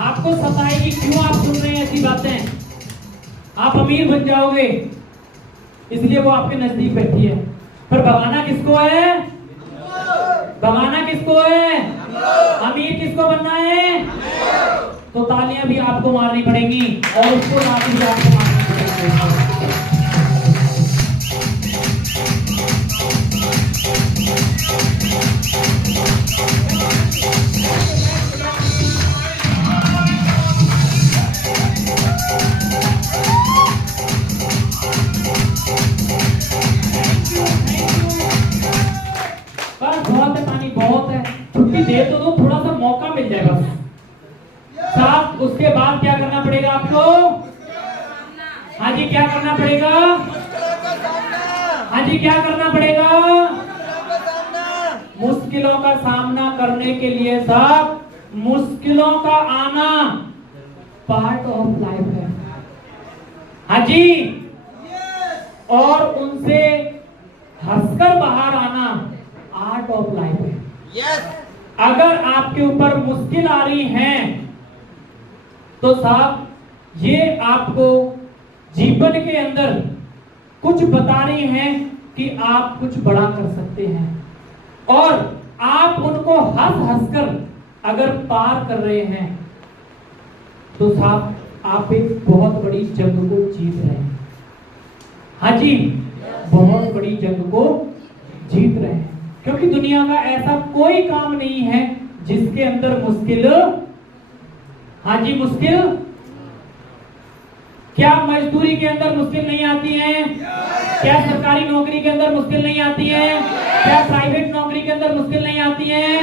आपको सताएगी। क्यों आप सुन रहे हैं ऐसी बातें? आप अमीर बन जाओगे, इसलिए वो आपके नजदीक बैठी है। पर भगाना किसको है? भगाना किसको है? अमीर किसको बनना है? तो तालियां भी आपको मारनी पड़ेंगी और उसको लाठी भी आपको मारनी पड़ेगी। बहुत है, पानी बहुत है, छुट्टी दे तो दो, थोड़ा सा मौका मिल जाए बस साहब। उसके बाद क्या करना पड़ेगा आपको? हाँ जी, क्या करना पड़ेगा? हाँ जी, क्या करना पड़ेगा? मुश्किलों का सामना करने के लिए साहब, मुश्किलों का आना पार्ट ऑफ लाइफ है। हाँ जी, और उनसे हंसकर बाहर आना आर्ट ऑफ लाइफ है। यस। अगर आपके ऊपर मुश्किल आ रही है तो साहब ये आपको जीवन के अंदर कुछ बता रही हैं कि आप कुछ बड़ा कर सकते हैं, और आप उनको हंस हंसकर अगर पार कर रहे हैं तो साहब आप एक बहुत बड़ी जंग को जीत रहे हैं। हाँ जी, बहुत बड़ी जंग को जीत रहे हैं, क्योंकि दुनिया का ऐसा कोई काम नहीं है जिसके अंदर मुश्किल। हाँ जी, मुश्किल। क्या मजदूरी के अंदर मुश्किल नहीं आती है? क्या सरकारी नौकरी के अंदर मुश्किल नहीं आती है? क्या प्राइवेट नौकरी के अंदर मुश्किल नहीं आती है?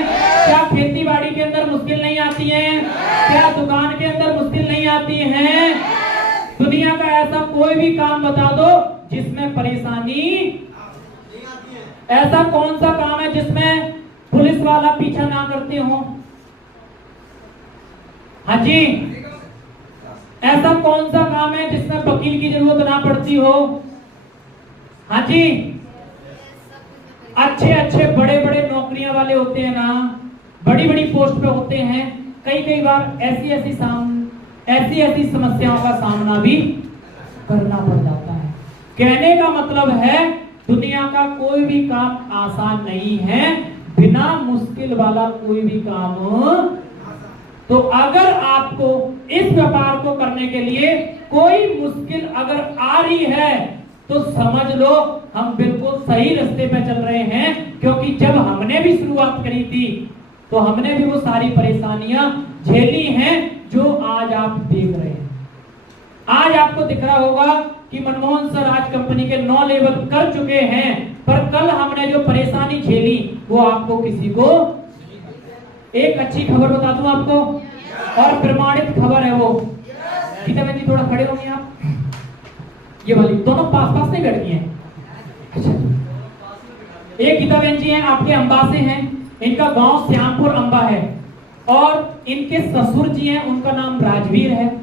क्या खेती बाड़ी के अंदर मुश्किल नहीं आती है? क्या दुकान के अंदर मुश्किल नहीं आती है? दुनिया का ऐसा कोई भी काम बता दो जिसमें परेशानी। ऐसा कौन सा काम है जिसमें पुलिस वाला पीछा ना करते हो? हाँ जी, ऐसा कौन सा काम है जिसमें वकील की जरूरत ना पड़ती हो? हाँ जी, अच्छे अच्छे बड़े बड़े नौकरियां वाले होते हैं ना, बड़ी बड़ी पोस्ट पे होते हैं, कई बार ऐसी ऐसी समस्याओं का सामना भी करना पड़ जाता है। कहने का मतलब है दुनिया का कोई भी काम आसान नहीं है, बिना मुश्किल वाला कोई भी काम। तो अगर आपको इस व्यापार को करने के लिए कोई मुश्किल अगर आ रही है तो समझ लो हम बिल्कुल सही रास्ते पे चल रहे हैं, क्योंकि जब हमने भी शुरुआत करी थी तो हमने भी वो सारी परेशानियां झेली हैं जो आज आप देख रहे हैं। आज आपको दिख रहा होगा कि मनमोहन सर आज कंपनी के 9 लेवल कर चुके हैं, पर कल हमने जो परेशानी झेली वो आपको किसी को। एक अच्छी खबर बता दूं आपको, और प्रमाणित खबर है वो। गीता बहन जी थोड़ा खड़े होंगे आप, ये वाली दोनों पास पास नहीं बैठती हैं। अच्छा, एक गीता बहन जी हैं, आपके अंबा से हैं, इनका गांव श्यामपुर अंबा है, और इनके ससुर जी हैं, उनका नाम राजवीर है,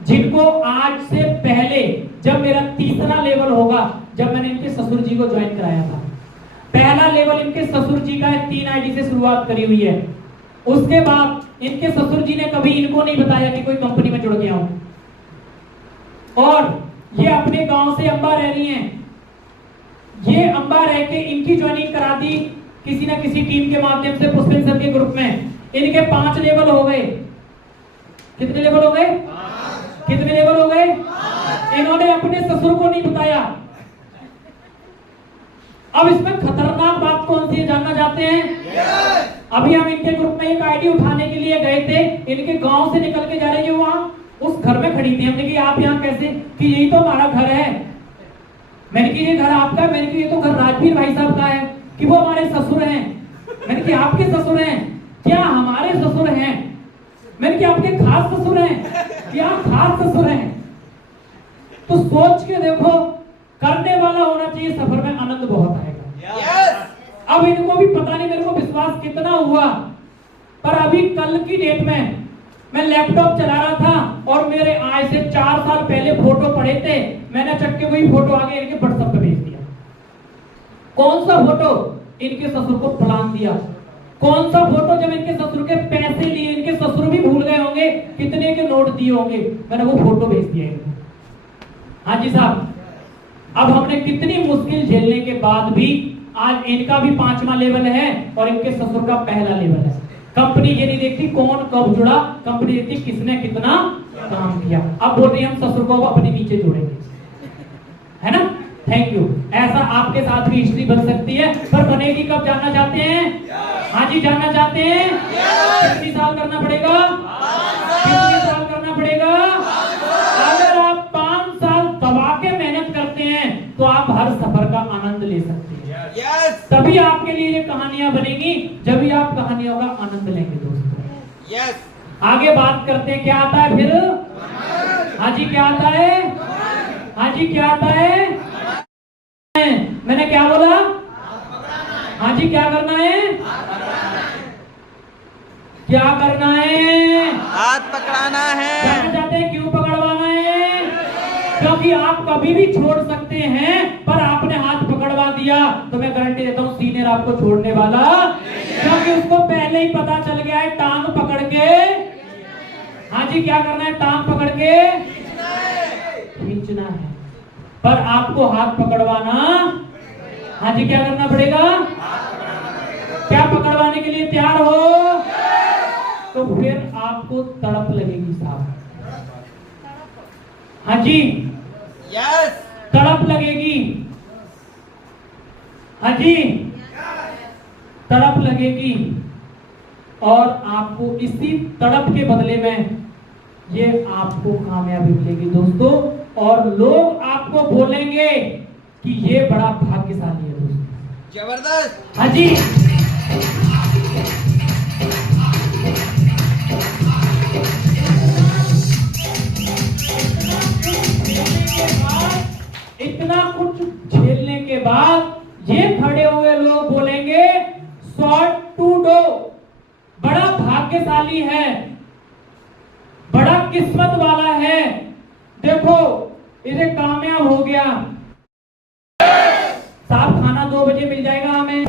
जिनको आज से पहले जब मेरा तीसरा लेवल होगा, जब मैंने इनके ससुर जी को ज्वाइन कराया था, पहला लेवल इनके ससुर जी का है, 3 आईडी से शुरुआत करी हुई है। उसके बाद इनके ससुर जी ने कभी इनको नहीं बताया कि कोई कंपनी में जुड़ गया हूं, और ये अपने गांव से अंबा रह रही हैं। ये अंबा रह के इनकी ज्वाइनिंग करा दी किसी ना किसी टीम के माध्यम से, पुष्पिन सर के ग्रुप में। इनके 5 लेवल हो गए। कितने लेवल हो गए? कितने लेवल हो गए? इन्होंने अपने ससुर को नहीं बताया। अब इसमें खतरनाक बात कौन सी है जानना चाहते हैं? अभी हम इनके ग्रुप में एक आईडी उठाने के लिए गए थे, इनके गांव से निकल के जा रही है, वहां उस घर में खड़ी थी। हमने कहा आप यहाँ कैसे? कि यही तो हमारा घर है। मैंने कहा ये घर आपका? मैंने कहा ये तो घर राजवीर भाई साहब का है। कि वो हमारे ससुर हैं। मैंने कहा आपके ससुर हैं? क्या हमारे ससुर हैं? मैंने कहा आपके खास ससुर हैं? क्या खास ससुर हैं? तो सोच के देखो, करने वाला होना चाहिए, सफर में आनंद बहुत आएगा। अब इनको भी पता नहीं मेरे को विश्वास कितना हुआ, पर अभी कल की डेट में मैं लैपटॉप चला रहा था और मेरे आज से 4 साल पहले फोटो पड़े थे, मैंने चक्के वही फोटो आगे इनके व्हाट्सएप पे भेज दिया। कौन सा फोटो? इनके ससुर को प्लान दिया। कौन सा फोटो? जब इनके ससुर के पैसे लिए, इनके ससुर भी भूल गए होंगे कितने के नोट दिए होंगे, मैंने वो फोटो भेज दिया इनको। हाँ जी साहब, अब हमने कितनी मुश्किल झेलने के बाद भी आज इनका भी 5वां लेवल है और इनके ससुर का पहला लेवल है। कंपनी ये नहीं देखती कौन कब जुड़ा, कंपनी देखती किसने कितना काम किया। अब बोल रही हम ससुर को अपने नीचे जोड़ेंगे, है ना? Thank you. ऐसा आपके साथ भी हिस्ट्री बन सकती है, पर बनेगी कब जानना चाहते हैं? हाँ जी, जानना चाहते हैं? कितनी साल करना पड़ेगा? कितनी साल करना पड़ेगा? अगर आप 5 साल दबा के मेहनत करते हैं तो आप हर सफर का आनंद ले सकते हैं। तभी आपके लिए ये कहानियां बनेगी, जब भी आप कहानियों का आनंद लेंगे दोस्तों। आगे बात करते हैं, क्या आता है फिर? हाँ जी, क्या आता है? हाँ जी, क्या आता है? मैंने क्या बोला? हाँ जी, क्या करना है? क्या करना है? हाथ पकड़ाना है। जानना चाहते हैं क्यों पकड़वाना है? क्योंकि आप कभी भी छोड़ सकते हैं, पर आपने हाथ पकड़वा दिया तो मैं गारंटी देता हूं सीनियर आपको छोड़ने वाला, क्योंकि उसको पहले ही पता चल गया है टांग पकड़ के। हाँ जी, क्या करना है? टांग पकड़ के खींचना है, पर आपको हाथ पकड़वाना। हाँ जी, क्या करना पड़ेगा? क्या पकड़वाने के लिए तैयार हो? तो फिर आपको तड़प लगेगी साहब। हाँ जी, यस, तड़प लगेगी। हाँ जी, तड़प लगेगी, और आपको इसी तड़प के बदले में ये आपको कामयाबी मिलेगी दोस्तों, और लोग आपको बोलेंगे कि ये बड़ा भाग्यशाली है दोस्तों। जबरदस्त। हाँ जी, इतना कुछ झेलने के बाद ये खड़े हुए लोग बोलेंगे शॉर्ट टू डो, बड़ा भाग्यशाली है, बड़ा किस्मत वाला है, देखो इसे कामयाब हो गया। साहब खाना 2 बजे मिल जाएगा हमें।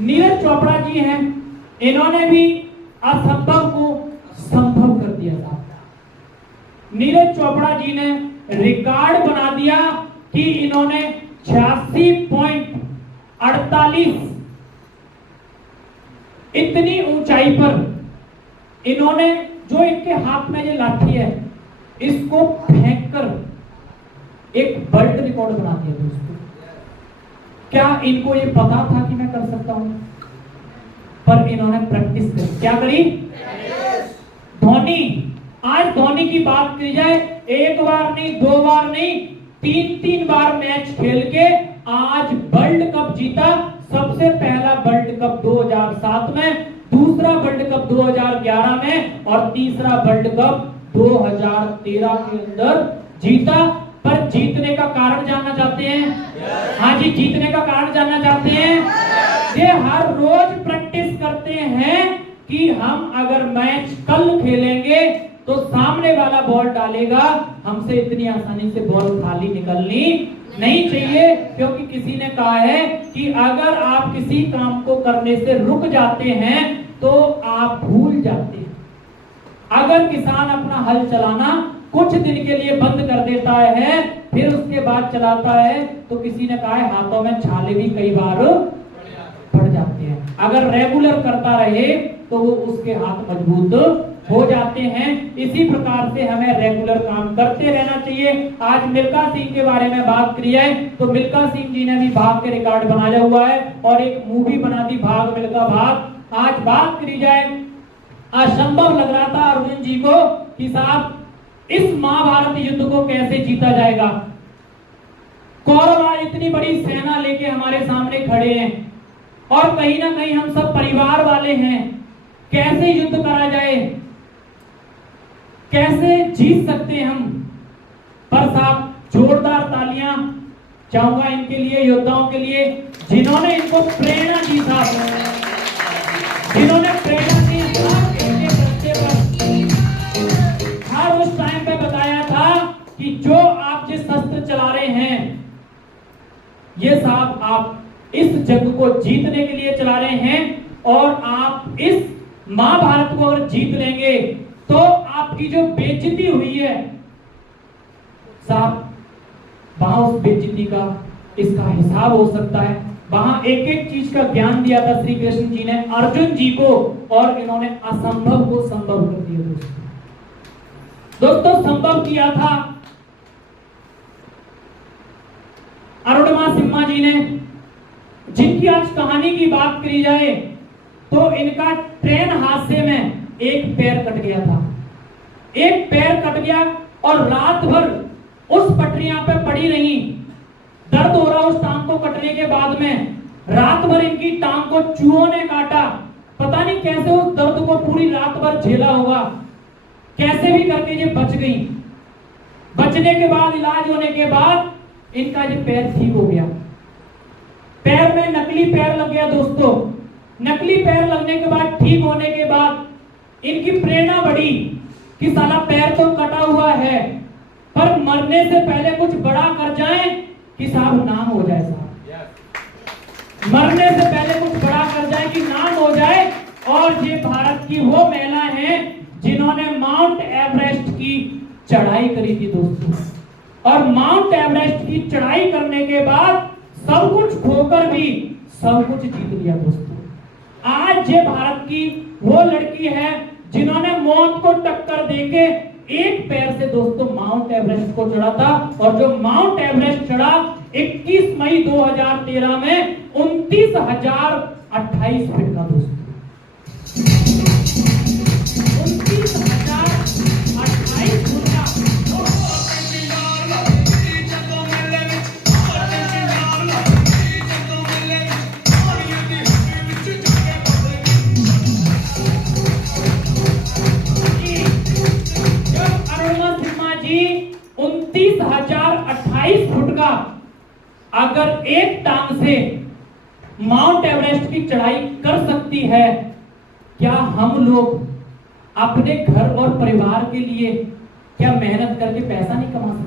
नीरज चोपड़ा जी हैं, इन्होंने भी असंभव को संभव कर दिया था। नीरज चोपड़ा जी ने रिकॉर्ड बना दिया कि इन्होंने 86.48 इतनी ऊंचाई पर इन्होंने, जो इनके हाथ में ये लाठी है, इसको फेंककर एक वर्ल्ड रिकॉर्ड बना दिया दोस्तों। क्या इनको ये पता था कि मैं कर सकता हूं? पर इन्होंने प्रैक्टिस करी। क्या करी? धोनी, आज धोनी की बात की जाए, 1 बार नहीं, 2 बार नहीं, 3 बार मैच खेल के आज वर्ल्ड कप जीता। सबसे पहला वर्ल्ड कप 2007 में, दूसरा वर्ल्ड कप 2011 में, और तीसरा वर्ल्ड कप 2013 के अंदर जीता। पर जीतने का कारण जानना चाहते हैं? हाँ जी, जीतने का कारण जानना चाहते हैं। ये हर रोज प्रैक्टिस करते हैं कि हम अगर मैच कल खेलेंगे तो सामने वाला बॉल डालेगा, हमसे इतनी आसानी से बॉल खाली निकलनी नहीं चाहिए। क्योंकि किसी ने कहा है कि अगर आप किसी काम को करने से रुक जाते हैं तो आप भूल जाते हैं। अगर किसान अपना हल चलाना कुछ दिन के लिए बंद कर देता है, फिर उसके बाद चलाता है, तो किसी ने कहा है हाथों में छाले भी कई बार पड़ जाते हैं। अगर रेगुलर करता रहे तो वो उसके हाथ मजबूत हो जाते हैं। इसी प्रकार से हमें रेगुलर काम करते रहना चाहिए। आज मिल्खा सिंह के बारे में बात करी है, तो मिल्खा सिंह जी ने भी भाग के रिकॉर्ड बनाया हुआ है और एक मूवी बना दी, भाग मिल्खा भाग। आज बात करी जाए, असंभव लग रहा था अर्जुन जी को कि साहब इस महाभारत युद्ध को कैसे जीता जाएगा। कौरव आज इतनी बड़ी सेना लेके हमारे सामने खड़े हैं और कहीं ना कहीं हम सब परिवार वाले हैं, कैसे युद्ध करा जाए, कैसे जीत सकते हैं हम। पर साहब जोरदार तालियां चाहूंगा इनके लिए, योद्धाओं के लिए, जिन्होंने इनको प्रेरणा दी साहब, जिन्होंने प्रेरणा दी हर उस टाइम पे बताया था कि जो आप जिस शस्त्र चला रहे हैं ये साहब आप इस जंग को जीतने के लिए चला रहे हैं और आप इस महाभारत को अगर जीत लेंगे तो आपकी जो बेइज्जती हुई है साहब, वहां उस बेइज्जती का इसका हिसाब हो सकता है। वहां एक एक चीज का ज्ञान दिया था श्री कृष्ण जी ने अर्जुन जी को और इन्होंने असंभव को संभव कर दिया। दोस्तों संभव किया था अरुणिमा सिम्हा जी ने, जिनकी आज कहानी की बात करी जाए तो इनका ट्रेन हादसे में एक पैर कट गया था। एक पैर कट गया और रात भर उस पटरियां पे पड़ी रही, दर्द हो रहा उस टांग को कटने के बाद में। रात भर इनकी टांग को चूहों ने काटा, पता नहीं कैसे उस दर्द को पूरी रात भर झेला होगा, कैसे भी करके ये बच गई। बचने के बाद, इलाज होने के बाद इनका ये पैर ठीक हो गया। पैर में नकली पैर लग गया दोस्तों। नकली पैर लगने के बाद, ठीक होने के बाद इनकी प्रेरणा बढ़ी कि साला पैर तो कटा हुआ है पर मरने से पहले कुछ बड़ा कर जाएं कि साहब नाम हो जाए। साहब मरने से पहले कुछ बड़ा कर जाए कि नाम हो जाए। और ये भारत की वो महिला हैं जिन्होंने माउंट एवरेस्ट की चढ़ाई करी थी दोस्तों। और माउंट एवरेस्ट की चढ़ाई करने के बाद सब कुछ खोकर भी सब कुछ जीत लिया दोस्तों। आज ये भारत की वो लड़की है जिन्होंने मौत को टक्कर देके एक पैर से दोस्तों माउंट एवरेस्ट को चढ़ा था। और जो माउंट एवरेस्ट चढ़ा 21 मई 2013 में 29,028 फीट का दोस्तों। 29,028 फुट का। अरुणिमा जी 29,028 फुट का अगर एक टांग से माउंट एवरेस्ट की चढ़ाई कर सकती है, क्या हम लोग अपने घर और परिवार के लिए क्या मेहनत करके पैसा नहीं कमा सकते?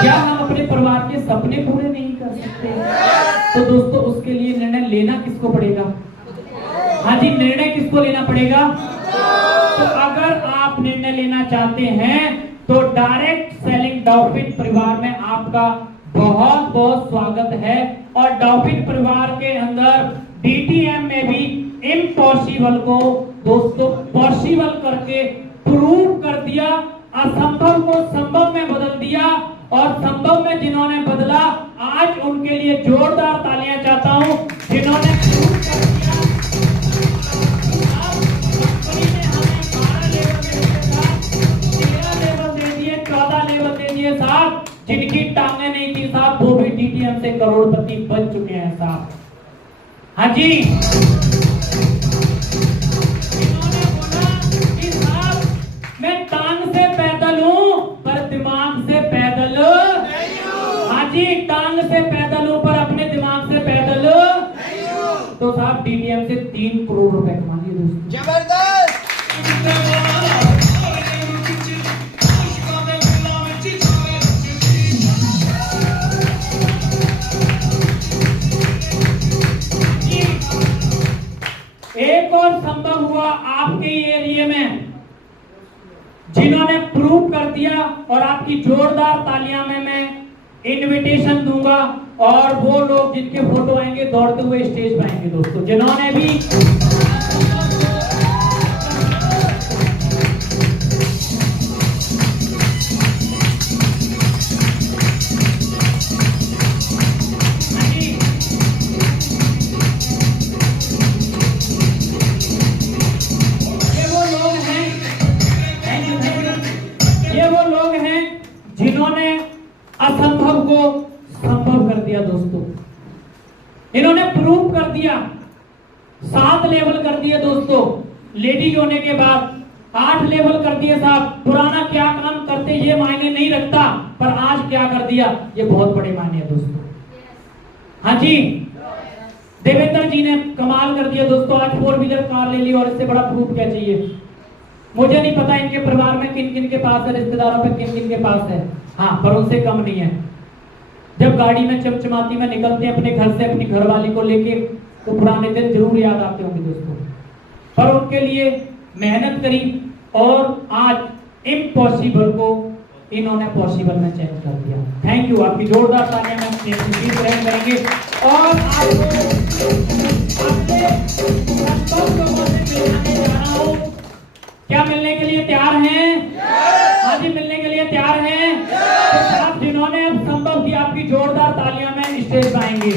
क्या हम अपने परिवार के सपने पूरे नहीं कर सकते? तो दोस्तों उसके लिए निर्णय लेना किसको पड़ेगा? हाँ जी, निर्णय किसको लेना पड़ेगा? तो अगर आप निर्णय लेना चाहते हैं तो डायरेक्ट सेलिंग डॉल्फिन परिवार में आपका बहुत बहुत स्वागत है। और डॉल्फिन परिवार के अंदर डीटीएम में भी इम्पॉसिबल को दोस्तों पॉसिबल करके प्रूव कर दिया, असंभव को संभव में बदल दिया। और संभव में जिन्होंने बदला, आज उनके लिए जोरदार तालियां चाहता हूं जिन्होंने प्रूव कर दिया। कंपनी ने हमें 12 लेवल दे दिए, 13 लेवल दे दिए, 14 लेवल दे दिए साहब। जिनकी टांगे नहीं थी साहब वो भी डीटीएम से करोड़पति बन चुके हैं साहब। हाँ जी, इन्होंने बोला कि साहब मैं टांग से पैदल हूं पर दिमाग से पैदल तो साहब डीटीएम से 3 करोड़ रुपए कमा लिए दोस्तों। जबरदस्त। एक और संभव हुआ आपके एरिया में, जिन्होंने प्रूव कर दिया, और आपकी जोरदार तालियां में मैं इनविटेशन दूंगा, और वो लोग जिनके फोटो आएंगे दौड़ते हुए स्टेज पे आएंगे दोस्तों, जिन्होंने भी जिन्होंने असंभव को संभव कर दिया दोस्तों। इन्होंने प्रूव कर दिया, 7 लेवल कर दिए दोस्तों, लेडीज होने के बाद 8 लेवल कर दिए साहब। पुराना क्या काम करते ये मायने नहीं रखता, पर आज क्या कर दिया ये बहुत बड़े मायने हैं दोस्तों। हाँ जी, देवेंद्र जी ने कमाल कर दिया दोस्तों, आज 4 व्हीलर कार ले ली, और इससे बड़ा प्रूफ क्या चाहिए। मुझे नहीं पता इनके परिवार में किन किन के पास है, रिश्तेदारों पे किन किन के पास है, हाँ, पर उनसे कम नहीं है। जब गाड़ी में चमचमाती में निकलते हैं अपने घर से अपनी घरवाली को लेके, तो पुराने दिन जरूर याद आते होंगे दोस्तों, पर उनके लिए मेहनत करी, और आज इम्पॉसिबल को इन्होंने पॉसिबल में चेंज कर दिया। थैंक यू, आपकी जोरदार तालियां में ग्रहण करेंगे। और क्या मिलने के लिए तैयार हैं? हाँ जी, मिलने के लिए तैयार हैं? तो साहब जिन्होंने अब संभव किया, आपकी जोरदार तालियां में स्टेज पर आएंगे।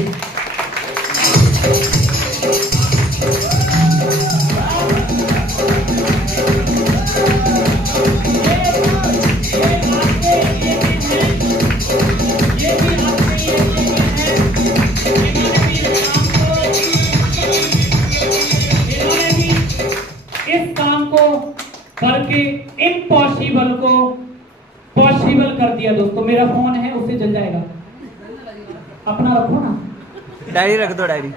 करके इम्पॉसिबल को पॉसिबल कर दिया दोस्तों। मेरा फोन है, उससे जल जाएगा, अपना रखो ना। डायरी रख दो, डायरी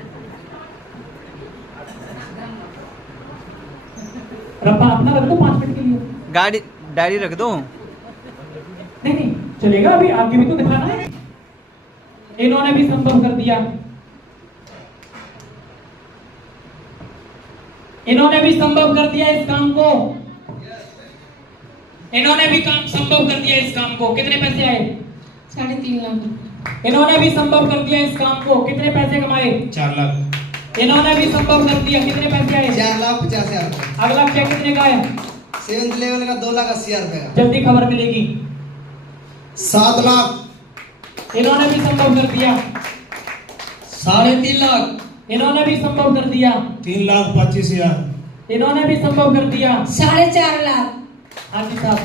रब्बा अपना रख दो 5 मिनट के लिए। गाड़ी डायरी रख दो। नहीं नहीं चलेगा, अभी आगे भी तो दिखाना है। इन्होंने भी संभव कर दिया, इन्होंने भी संभव कर दिया इस काम को, इन्होंने भी काम संभव कर दिया इस काम को। कितने पैसे आए? 3.5 लाख। इन्होंने भी संभव कर दिया इस काम को। कितने पैसे कमाए? 4 लाख। इन्होंने भी संभव कर दिया। कितने पैसे आए? 4,50,000। अगला चेक कितने का है? 7th लेवल का 2,80,000 रुपए का। जल्दी खबर मिलेगी। 7 लाख। इन्होंने भी संभव कर दिया। 3.5 लाख। इन्होंने भी संभव कर दिया। 3,25,000। इन्होंने भी संभव कर दिया। 4.5 लाख। हाँ जी साहब,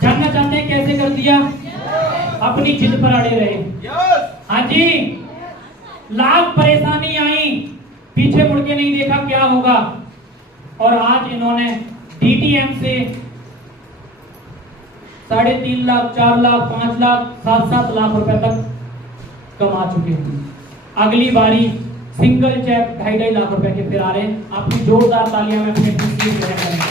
जानना चाहते हैं कैसे कर दिया? अपनी जिद पर अड़े रहे। हाँ जी, लाख परेशानी आई, पीछे मुड़ के नहीं देखा क्या होगा, और आज इन्होंने डीटीएम से 3.5 लाख, 4 लाख, 5 लाख, 7-7 लाख रुपए तक कमा चुके हैं। अगली बारी सिंगल चेक 2.5 लाख रुपए के फिर आ रहे हैं। आपकी जोरदार तालियां में अपने खुशी ग्रहण करेंगे।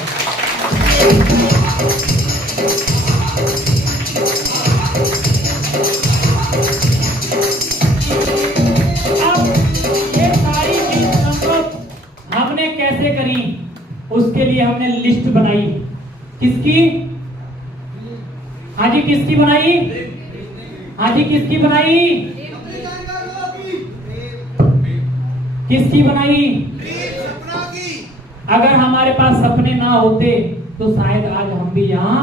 हमने कैसे करी, उसके लिए हमने लिस्ट बनाई। किसकी? हाँ जी, किसकी बनाई? हाँ जी, किसकी बनाई? किसकी बनाई? अगर हमारे पास सपने ना होते तो शायद आज हम भी यहाँ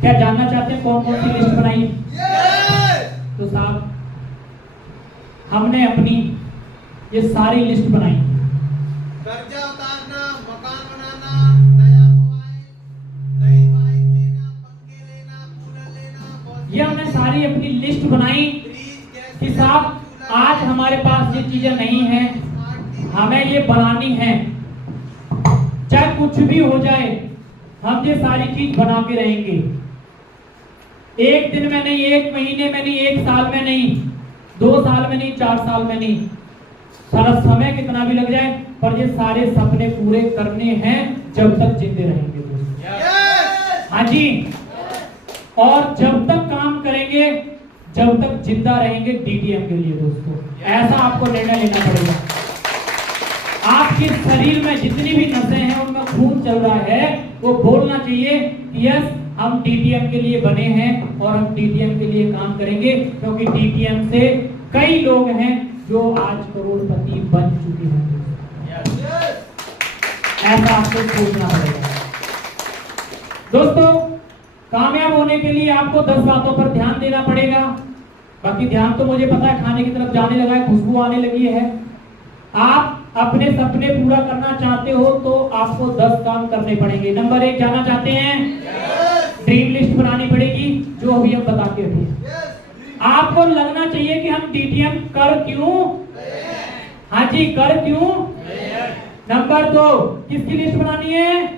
क्या जानना चाहते हैं कौन कौन सी लिस्ट बनाई? तो साहब हमने अपनी ये सारी लिस्ट बनाई। कर्जा उतारना, मकान बनाना, नया मोबाइल, नई सारी अपनी लिस्ट बनाई कि साहब आज हमारे पास ये चीजें नहीं है, हमें ये बनानी है, चाहे कुछ भी हो जाए हम ये सारी चीज बना के रहेंगे। एक दिन में नहीं, एक महीने में नहीं, एक साल में नहीं, 2 साल में नहीं, 4 साल में नहीं, सारा समय कितना भी लग जाए, पर ये सारे सपने पूरे करने हैं जब तक जिंदे रहेंगे दोस्तों। हाँ जी, और जब तक काम करेंगे, जब तक जिंदा रहेंगे डीटीएम के लिए दोस्तों, ऐसा आपको निर्णय लेना पड़ेगा। आपके शरीर में जितनी भी नसें हैं उनमें खून चल रहा है, वो बोलना चाहिए कि यस हम डीटीएम के लिए बने हैं और हम डीटीएम के लिए काम करेंगे, क्योंकि डीटीएम से कई लोग हैं जो आज करोड़पति बन चुके हैं। ऐसा आपको सोचना पड़ेगा दोस्तों। कामयाब होने के लिए आपको 10 बातों पर ध्यान देना पड़ेगा। बाकी ध्यान तो मुझे पता है खाने की तरफ जाने लगा है, खुशबू आने लगी है। आप अपने सपने पूरा करना चाहते हो तो आपको 10 काम करने पड़ेंगे। नंबर 1, जाना चाहते हैं? ड्रीम लिस्ट बनानी पड़ेगी, जो अभी हम बता के हटे। आपको लगना चाहिए कि हम डीटीएम कर क्यों, हाँ जी कर क्यों। नंबर 2, किसकी लिस्ट बनानी है?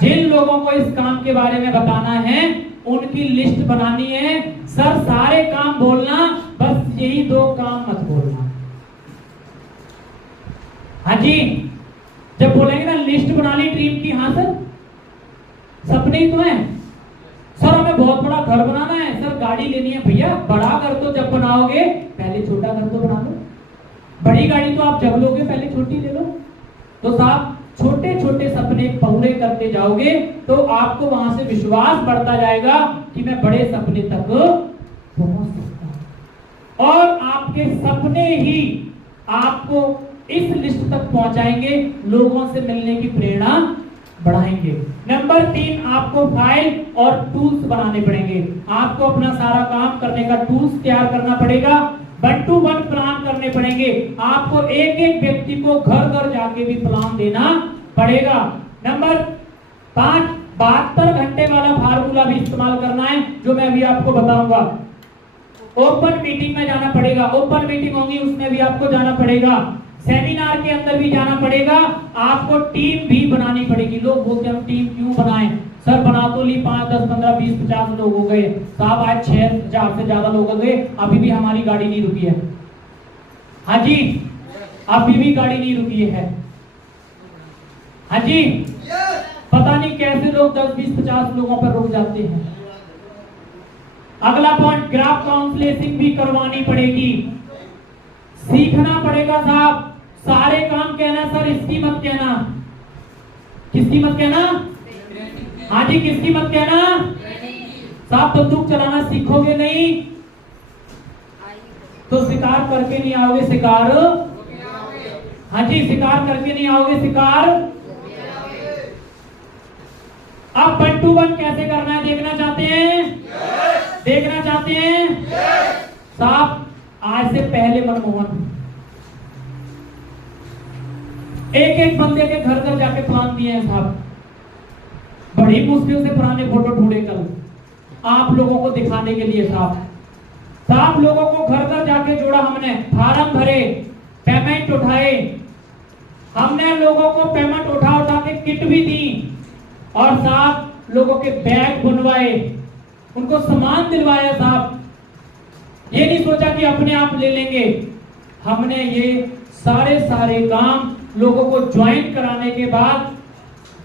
जिन लोगों को इस काम के बारे में बताना है उनकी लिस्ट बनानी है। सर सारे काम बोलना, बस यही 2 काम मत बोलना। हाँ जी, जब बोलेंगे ना लिस्ट बना ली ड्रीम की, हाँ सर सपने ही तो है सर, हमें बहुत बड़ा घर बनाना है सर, गाड़ी लेनी है। भैया बड़ा घर तो जब बनाओगे पहले छोटा घर तो बना लो, बड़ी गाड़ी तो आप जब लोगे पहले छोटी ले लो। तो साहब छोटे छोटे सपने पूरे करते जाओगे तो आपको वहां से विश्वास बढ़ता जाएगा कि मैं बड़े सपने तक पहुंच सकता हूं, और आपके सपने ही आपको इस लिस्ट तक पहुंचाएंगे, लोगों से मिलने की प्रेरणा बढ़ाएंगे। नंबर 3, आपको फाइल और टूल्स बनाने पड़ेंगे। आपको अपना सारा काम करने का टूल्स तैयार करना पड़ेगा, 1 to 1 प्लान करने पड़ेंगे। आपको एक एक व्यक्ति को घर घर जाके भी प्लान देना पड़ेगा। नंबर 5, 72 घंटे वाला फार्मूला भी इस्तेमाल करना है, जो मैं अभी आपको बताऊंगा। ओपन मीटिंग में जाना पड़ेगा, ओपन मीटिंग होगी उसमें भी आपको जाना पड़ेगा, सेमिनार के अंदर भी जाना पड़ेगा। आपको टीम भी बनानी पड़ेगी। लोग बोलते हैं हम टीम क्यों बनाएं सर, बना तो ली 5, 10, 15, 20, 50 लोग हो गए साहब, आज 6,000 से ज्यादा लोग हो गए, अभी भी हमारी गाड़ी नहीं रुकी है। हाँ जी, अभी भी गाड़ी नहीं रुकी है। हाँ जी, पता नहीं कैसे लोग 10, 20, 50 लोगों पर रुक जाते हैं। अगला पॉइंट, ग्राफ काउंसलिंग भी करवानी पड़ेगी, सीखना पड़ेगा साहब। सारे काम कहना सर, इसकी मत कहना, किसकी मत कहना, हाँ जी किसकी मत कहना साहब। बंदूक चलाना सीखोगे नहीं तो शिकार करके नहीं आओगे, शिकार, हाँ जी शिकार करके नहीं आओगे, शिकार। अब 1 to 1 कैसे करना है देखना चाहते हैं? देखना चाहते हैं साहब? आज से पहले मनमोहन एक बंदे के घर घर जाके प्लान दिए हैं साहब, बड़ी मुश्किल से पुराने फोटो ढूंढे कल आप लोगों को दिखाने के लिए साहब लोगों को घर घर जाके जोड़ा हमने, फार्म भरे, पेमेंट उठाए, हमने लोगों को पेमेंट उठा के किट भी दी, और साहब लोगों के बैग बनवाए, उनको सामान दिलवाया साहब। ये नहीं सोचा कि अपने आप ले लेंगे, हमने ये सारे काम लोगों को ज्वाइन कराने के बाद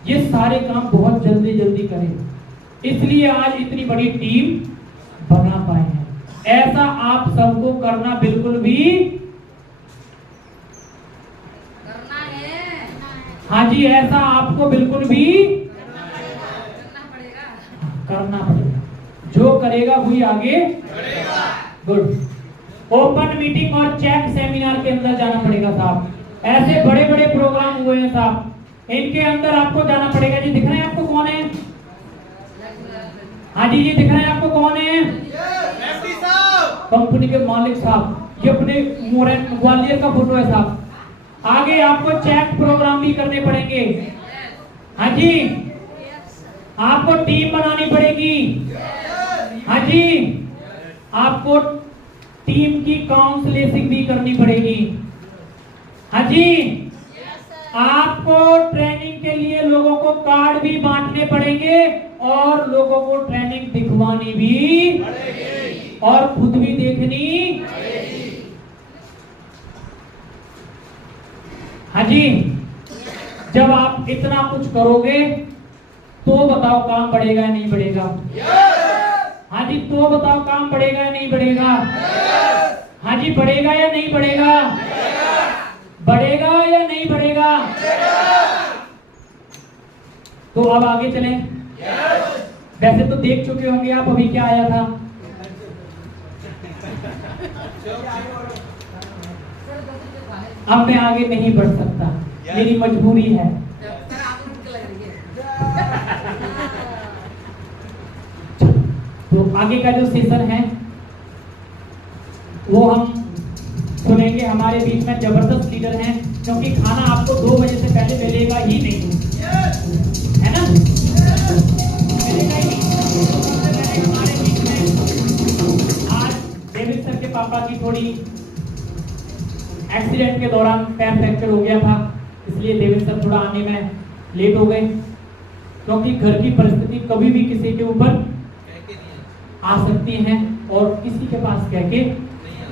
ये सारे काम बहुत जल्दी करें, इसलिए आज इतनी बड़ी टीम बना पाए हैं। ऐसा आप सबको करना बिल्कुल भी करना है, हाँ जी ऐसा आपको बिल्कुल भी करना पड़ेगा। जो करेगा वही आगे गुड। ओपन मीटिंग और चेक सेमिनार के अंदर जाना पड़ेगा साहब। ऐसे बड़े बड़े प्रोग्राम हुए हैं साहब, इनके अंदर आपको जाना पड़ेगा। जी दिख रहे हैं आपको कौन है? हाँ जी ये दिख रहे हैं आपको कौन है? कंपनी के मालिक साहब, ये अपने ग्वालियर का फोटो है साहब। आगे आपको चेक प्रोग्राम भी करने पड़ेंगे। हाँ जी आपको टीम बनानी पड़ेगी। हाँ जी, आपको टीम की काउंसलिंग भी करनी पड़ेगी। हाँ जी, आपको ट्रेनिंग के लिए लोगों को कार्ड भी बांटने पड़ेंगे और लोगों को ट्रेनिंग दिखवानी भी पड़ेगी और खुद भी देखनी पड़ेगी। हाँ जी, जब आप इतना कुछ करोगे तो बताओ काम बढ़ेगा या नहीं बढ़ेगा? हाँ जी, तो बताओ काम बढ़ेगा या नहीं बढ़ेगा? हाँ जी, बढ़ेगा या नहीं बढ़ेगा? बढ़ेगा या नहीं बढ़ेगा? तो अब आगे चलें। वैसे तो देख चुके होंगे आप अभी क्या आया था। अब मैं आगे नहीं बढ़ सकता, मेरी मजबूरी है। तो आगे का जो सेशन है वो हम सुनेंगे। हमारे बीच में जबरदस्त लीडर हैं, क्योंकि खाना आपको 2 बजे से पहले मिलेगा ही नहीं, है ना? मिलेगा ही नहीं। हमारे बीच में आज डेविड सर के पापा की थोड़ी एक्सीडेंट के दौरान पैर फ्रैक्चर हो गया था, इसलिए डेविड सर थोड़ा आने में लेट हो गए, क्योंकि घर की परिस्थिति कभी भी किसी के ऊपर आ सकती हैं और किसी के पास कह के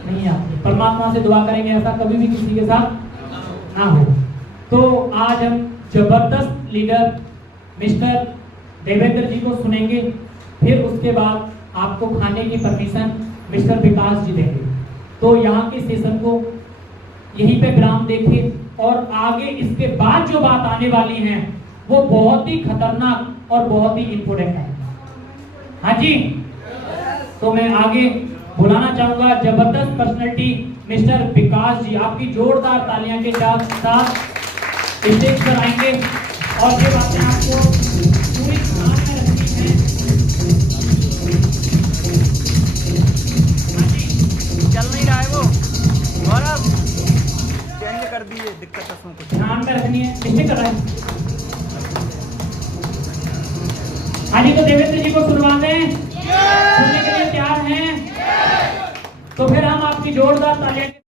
नहीं आती। परमात्मा से दुआ करेंगे ऐसा कभी भी किसी के साथ ना हो। तो आज हम जबरदस्त लीडर मिस्टर देवेंद्र जी को सुनेंगे, फिर उसके बाद आपको खाने की परमिशन मिस्टर विकास जी देंगे। तो यहाँ के सेशन को यहीं पे विराम देखें और आगे इसके बाद जो बात आने वाली है वो बहुत ही खतरनाक और बहुत ही इंपोर्टेंट है। हाँ जी, तो मैं आगे बुलाना चाहूंगा जबरदस्त पर्सनालिटी मिस्टर विकास जी। आपकी जोरदार तालियां के साथ स्टेज पर आएंगे और ये बातें आपको पूरी ध्यान में रखनी है। चल नहीं रहा है वो, गौरव चेंज कर दिए, दिक्कत है उसमें कुछ। ध्यान में रखनी है, किसने कर रहा है? हाँ जी, तो देवेंद्र जी को सुनवा दें, सुनने के लिए तैयार हैं? तो फिर हम आपकी जोरदार तालियां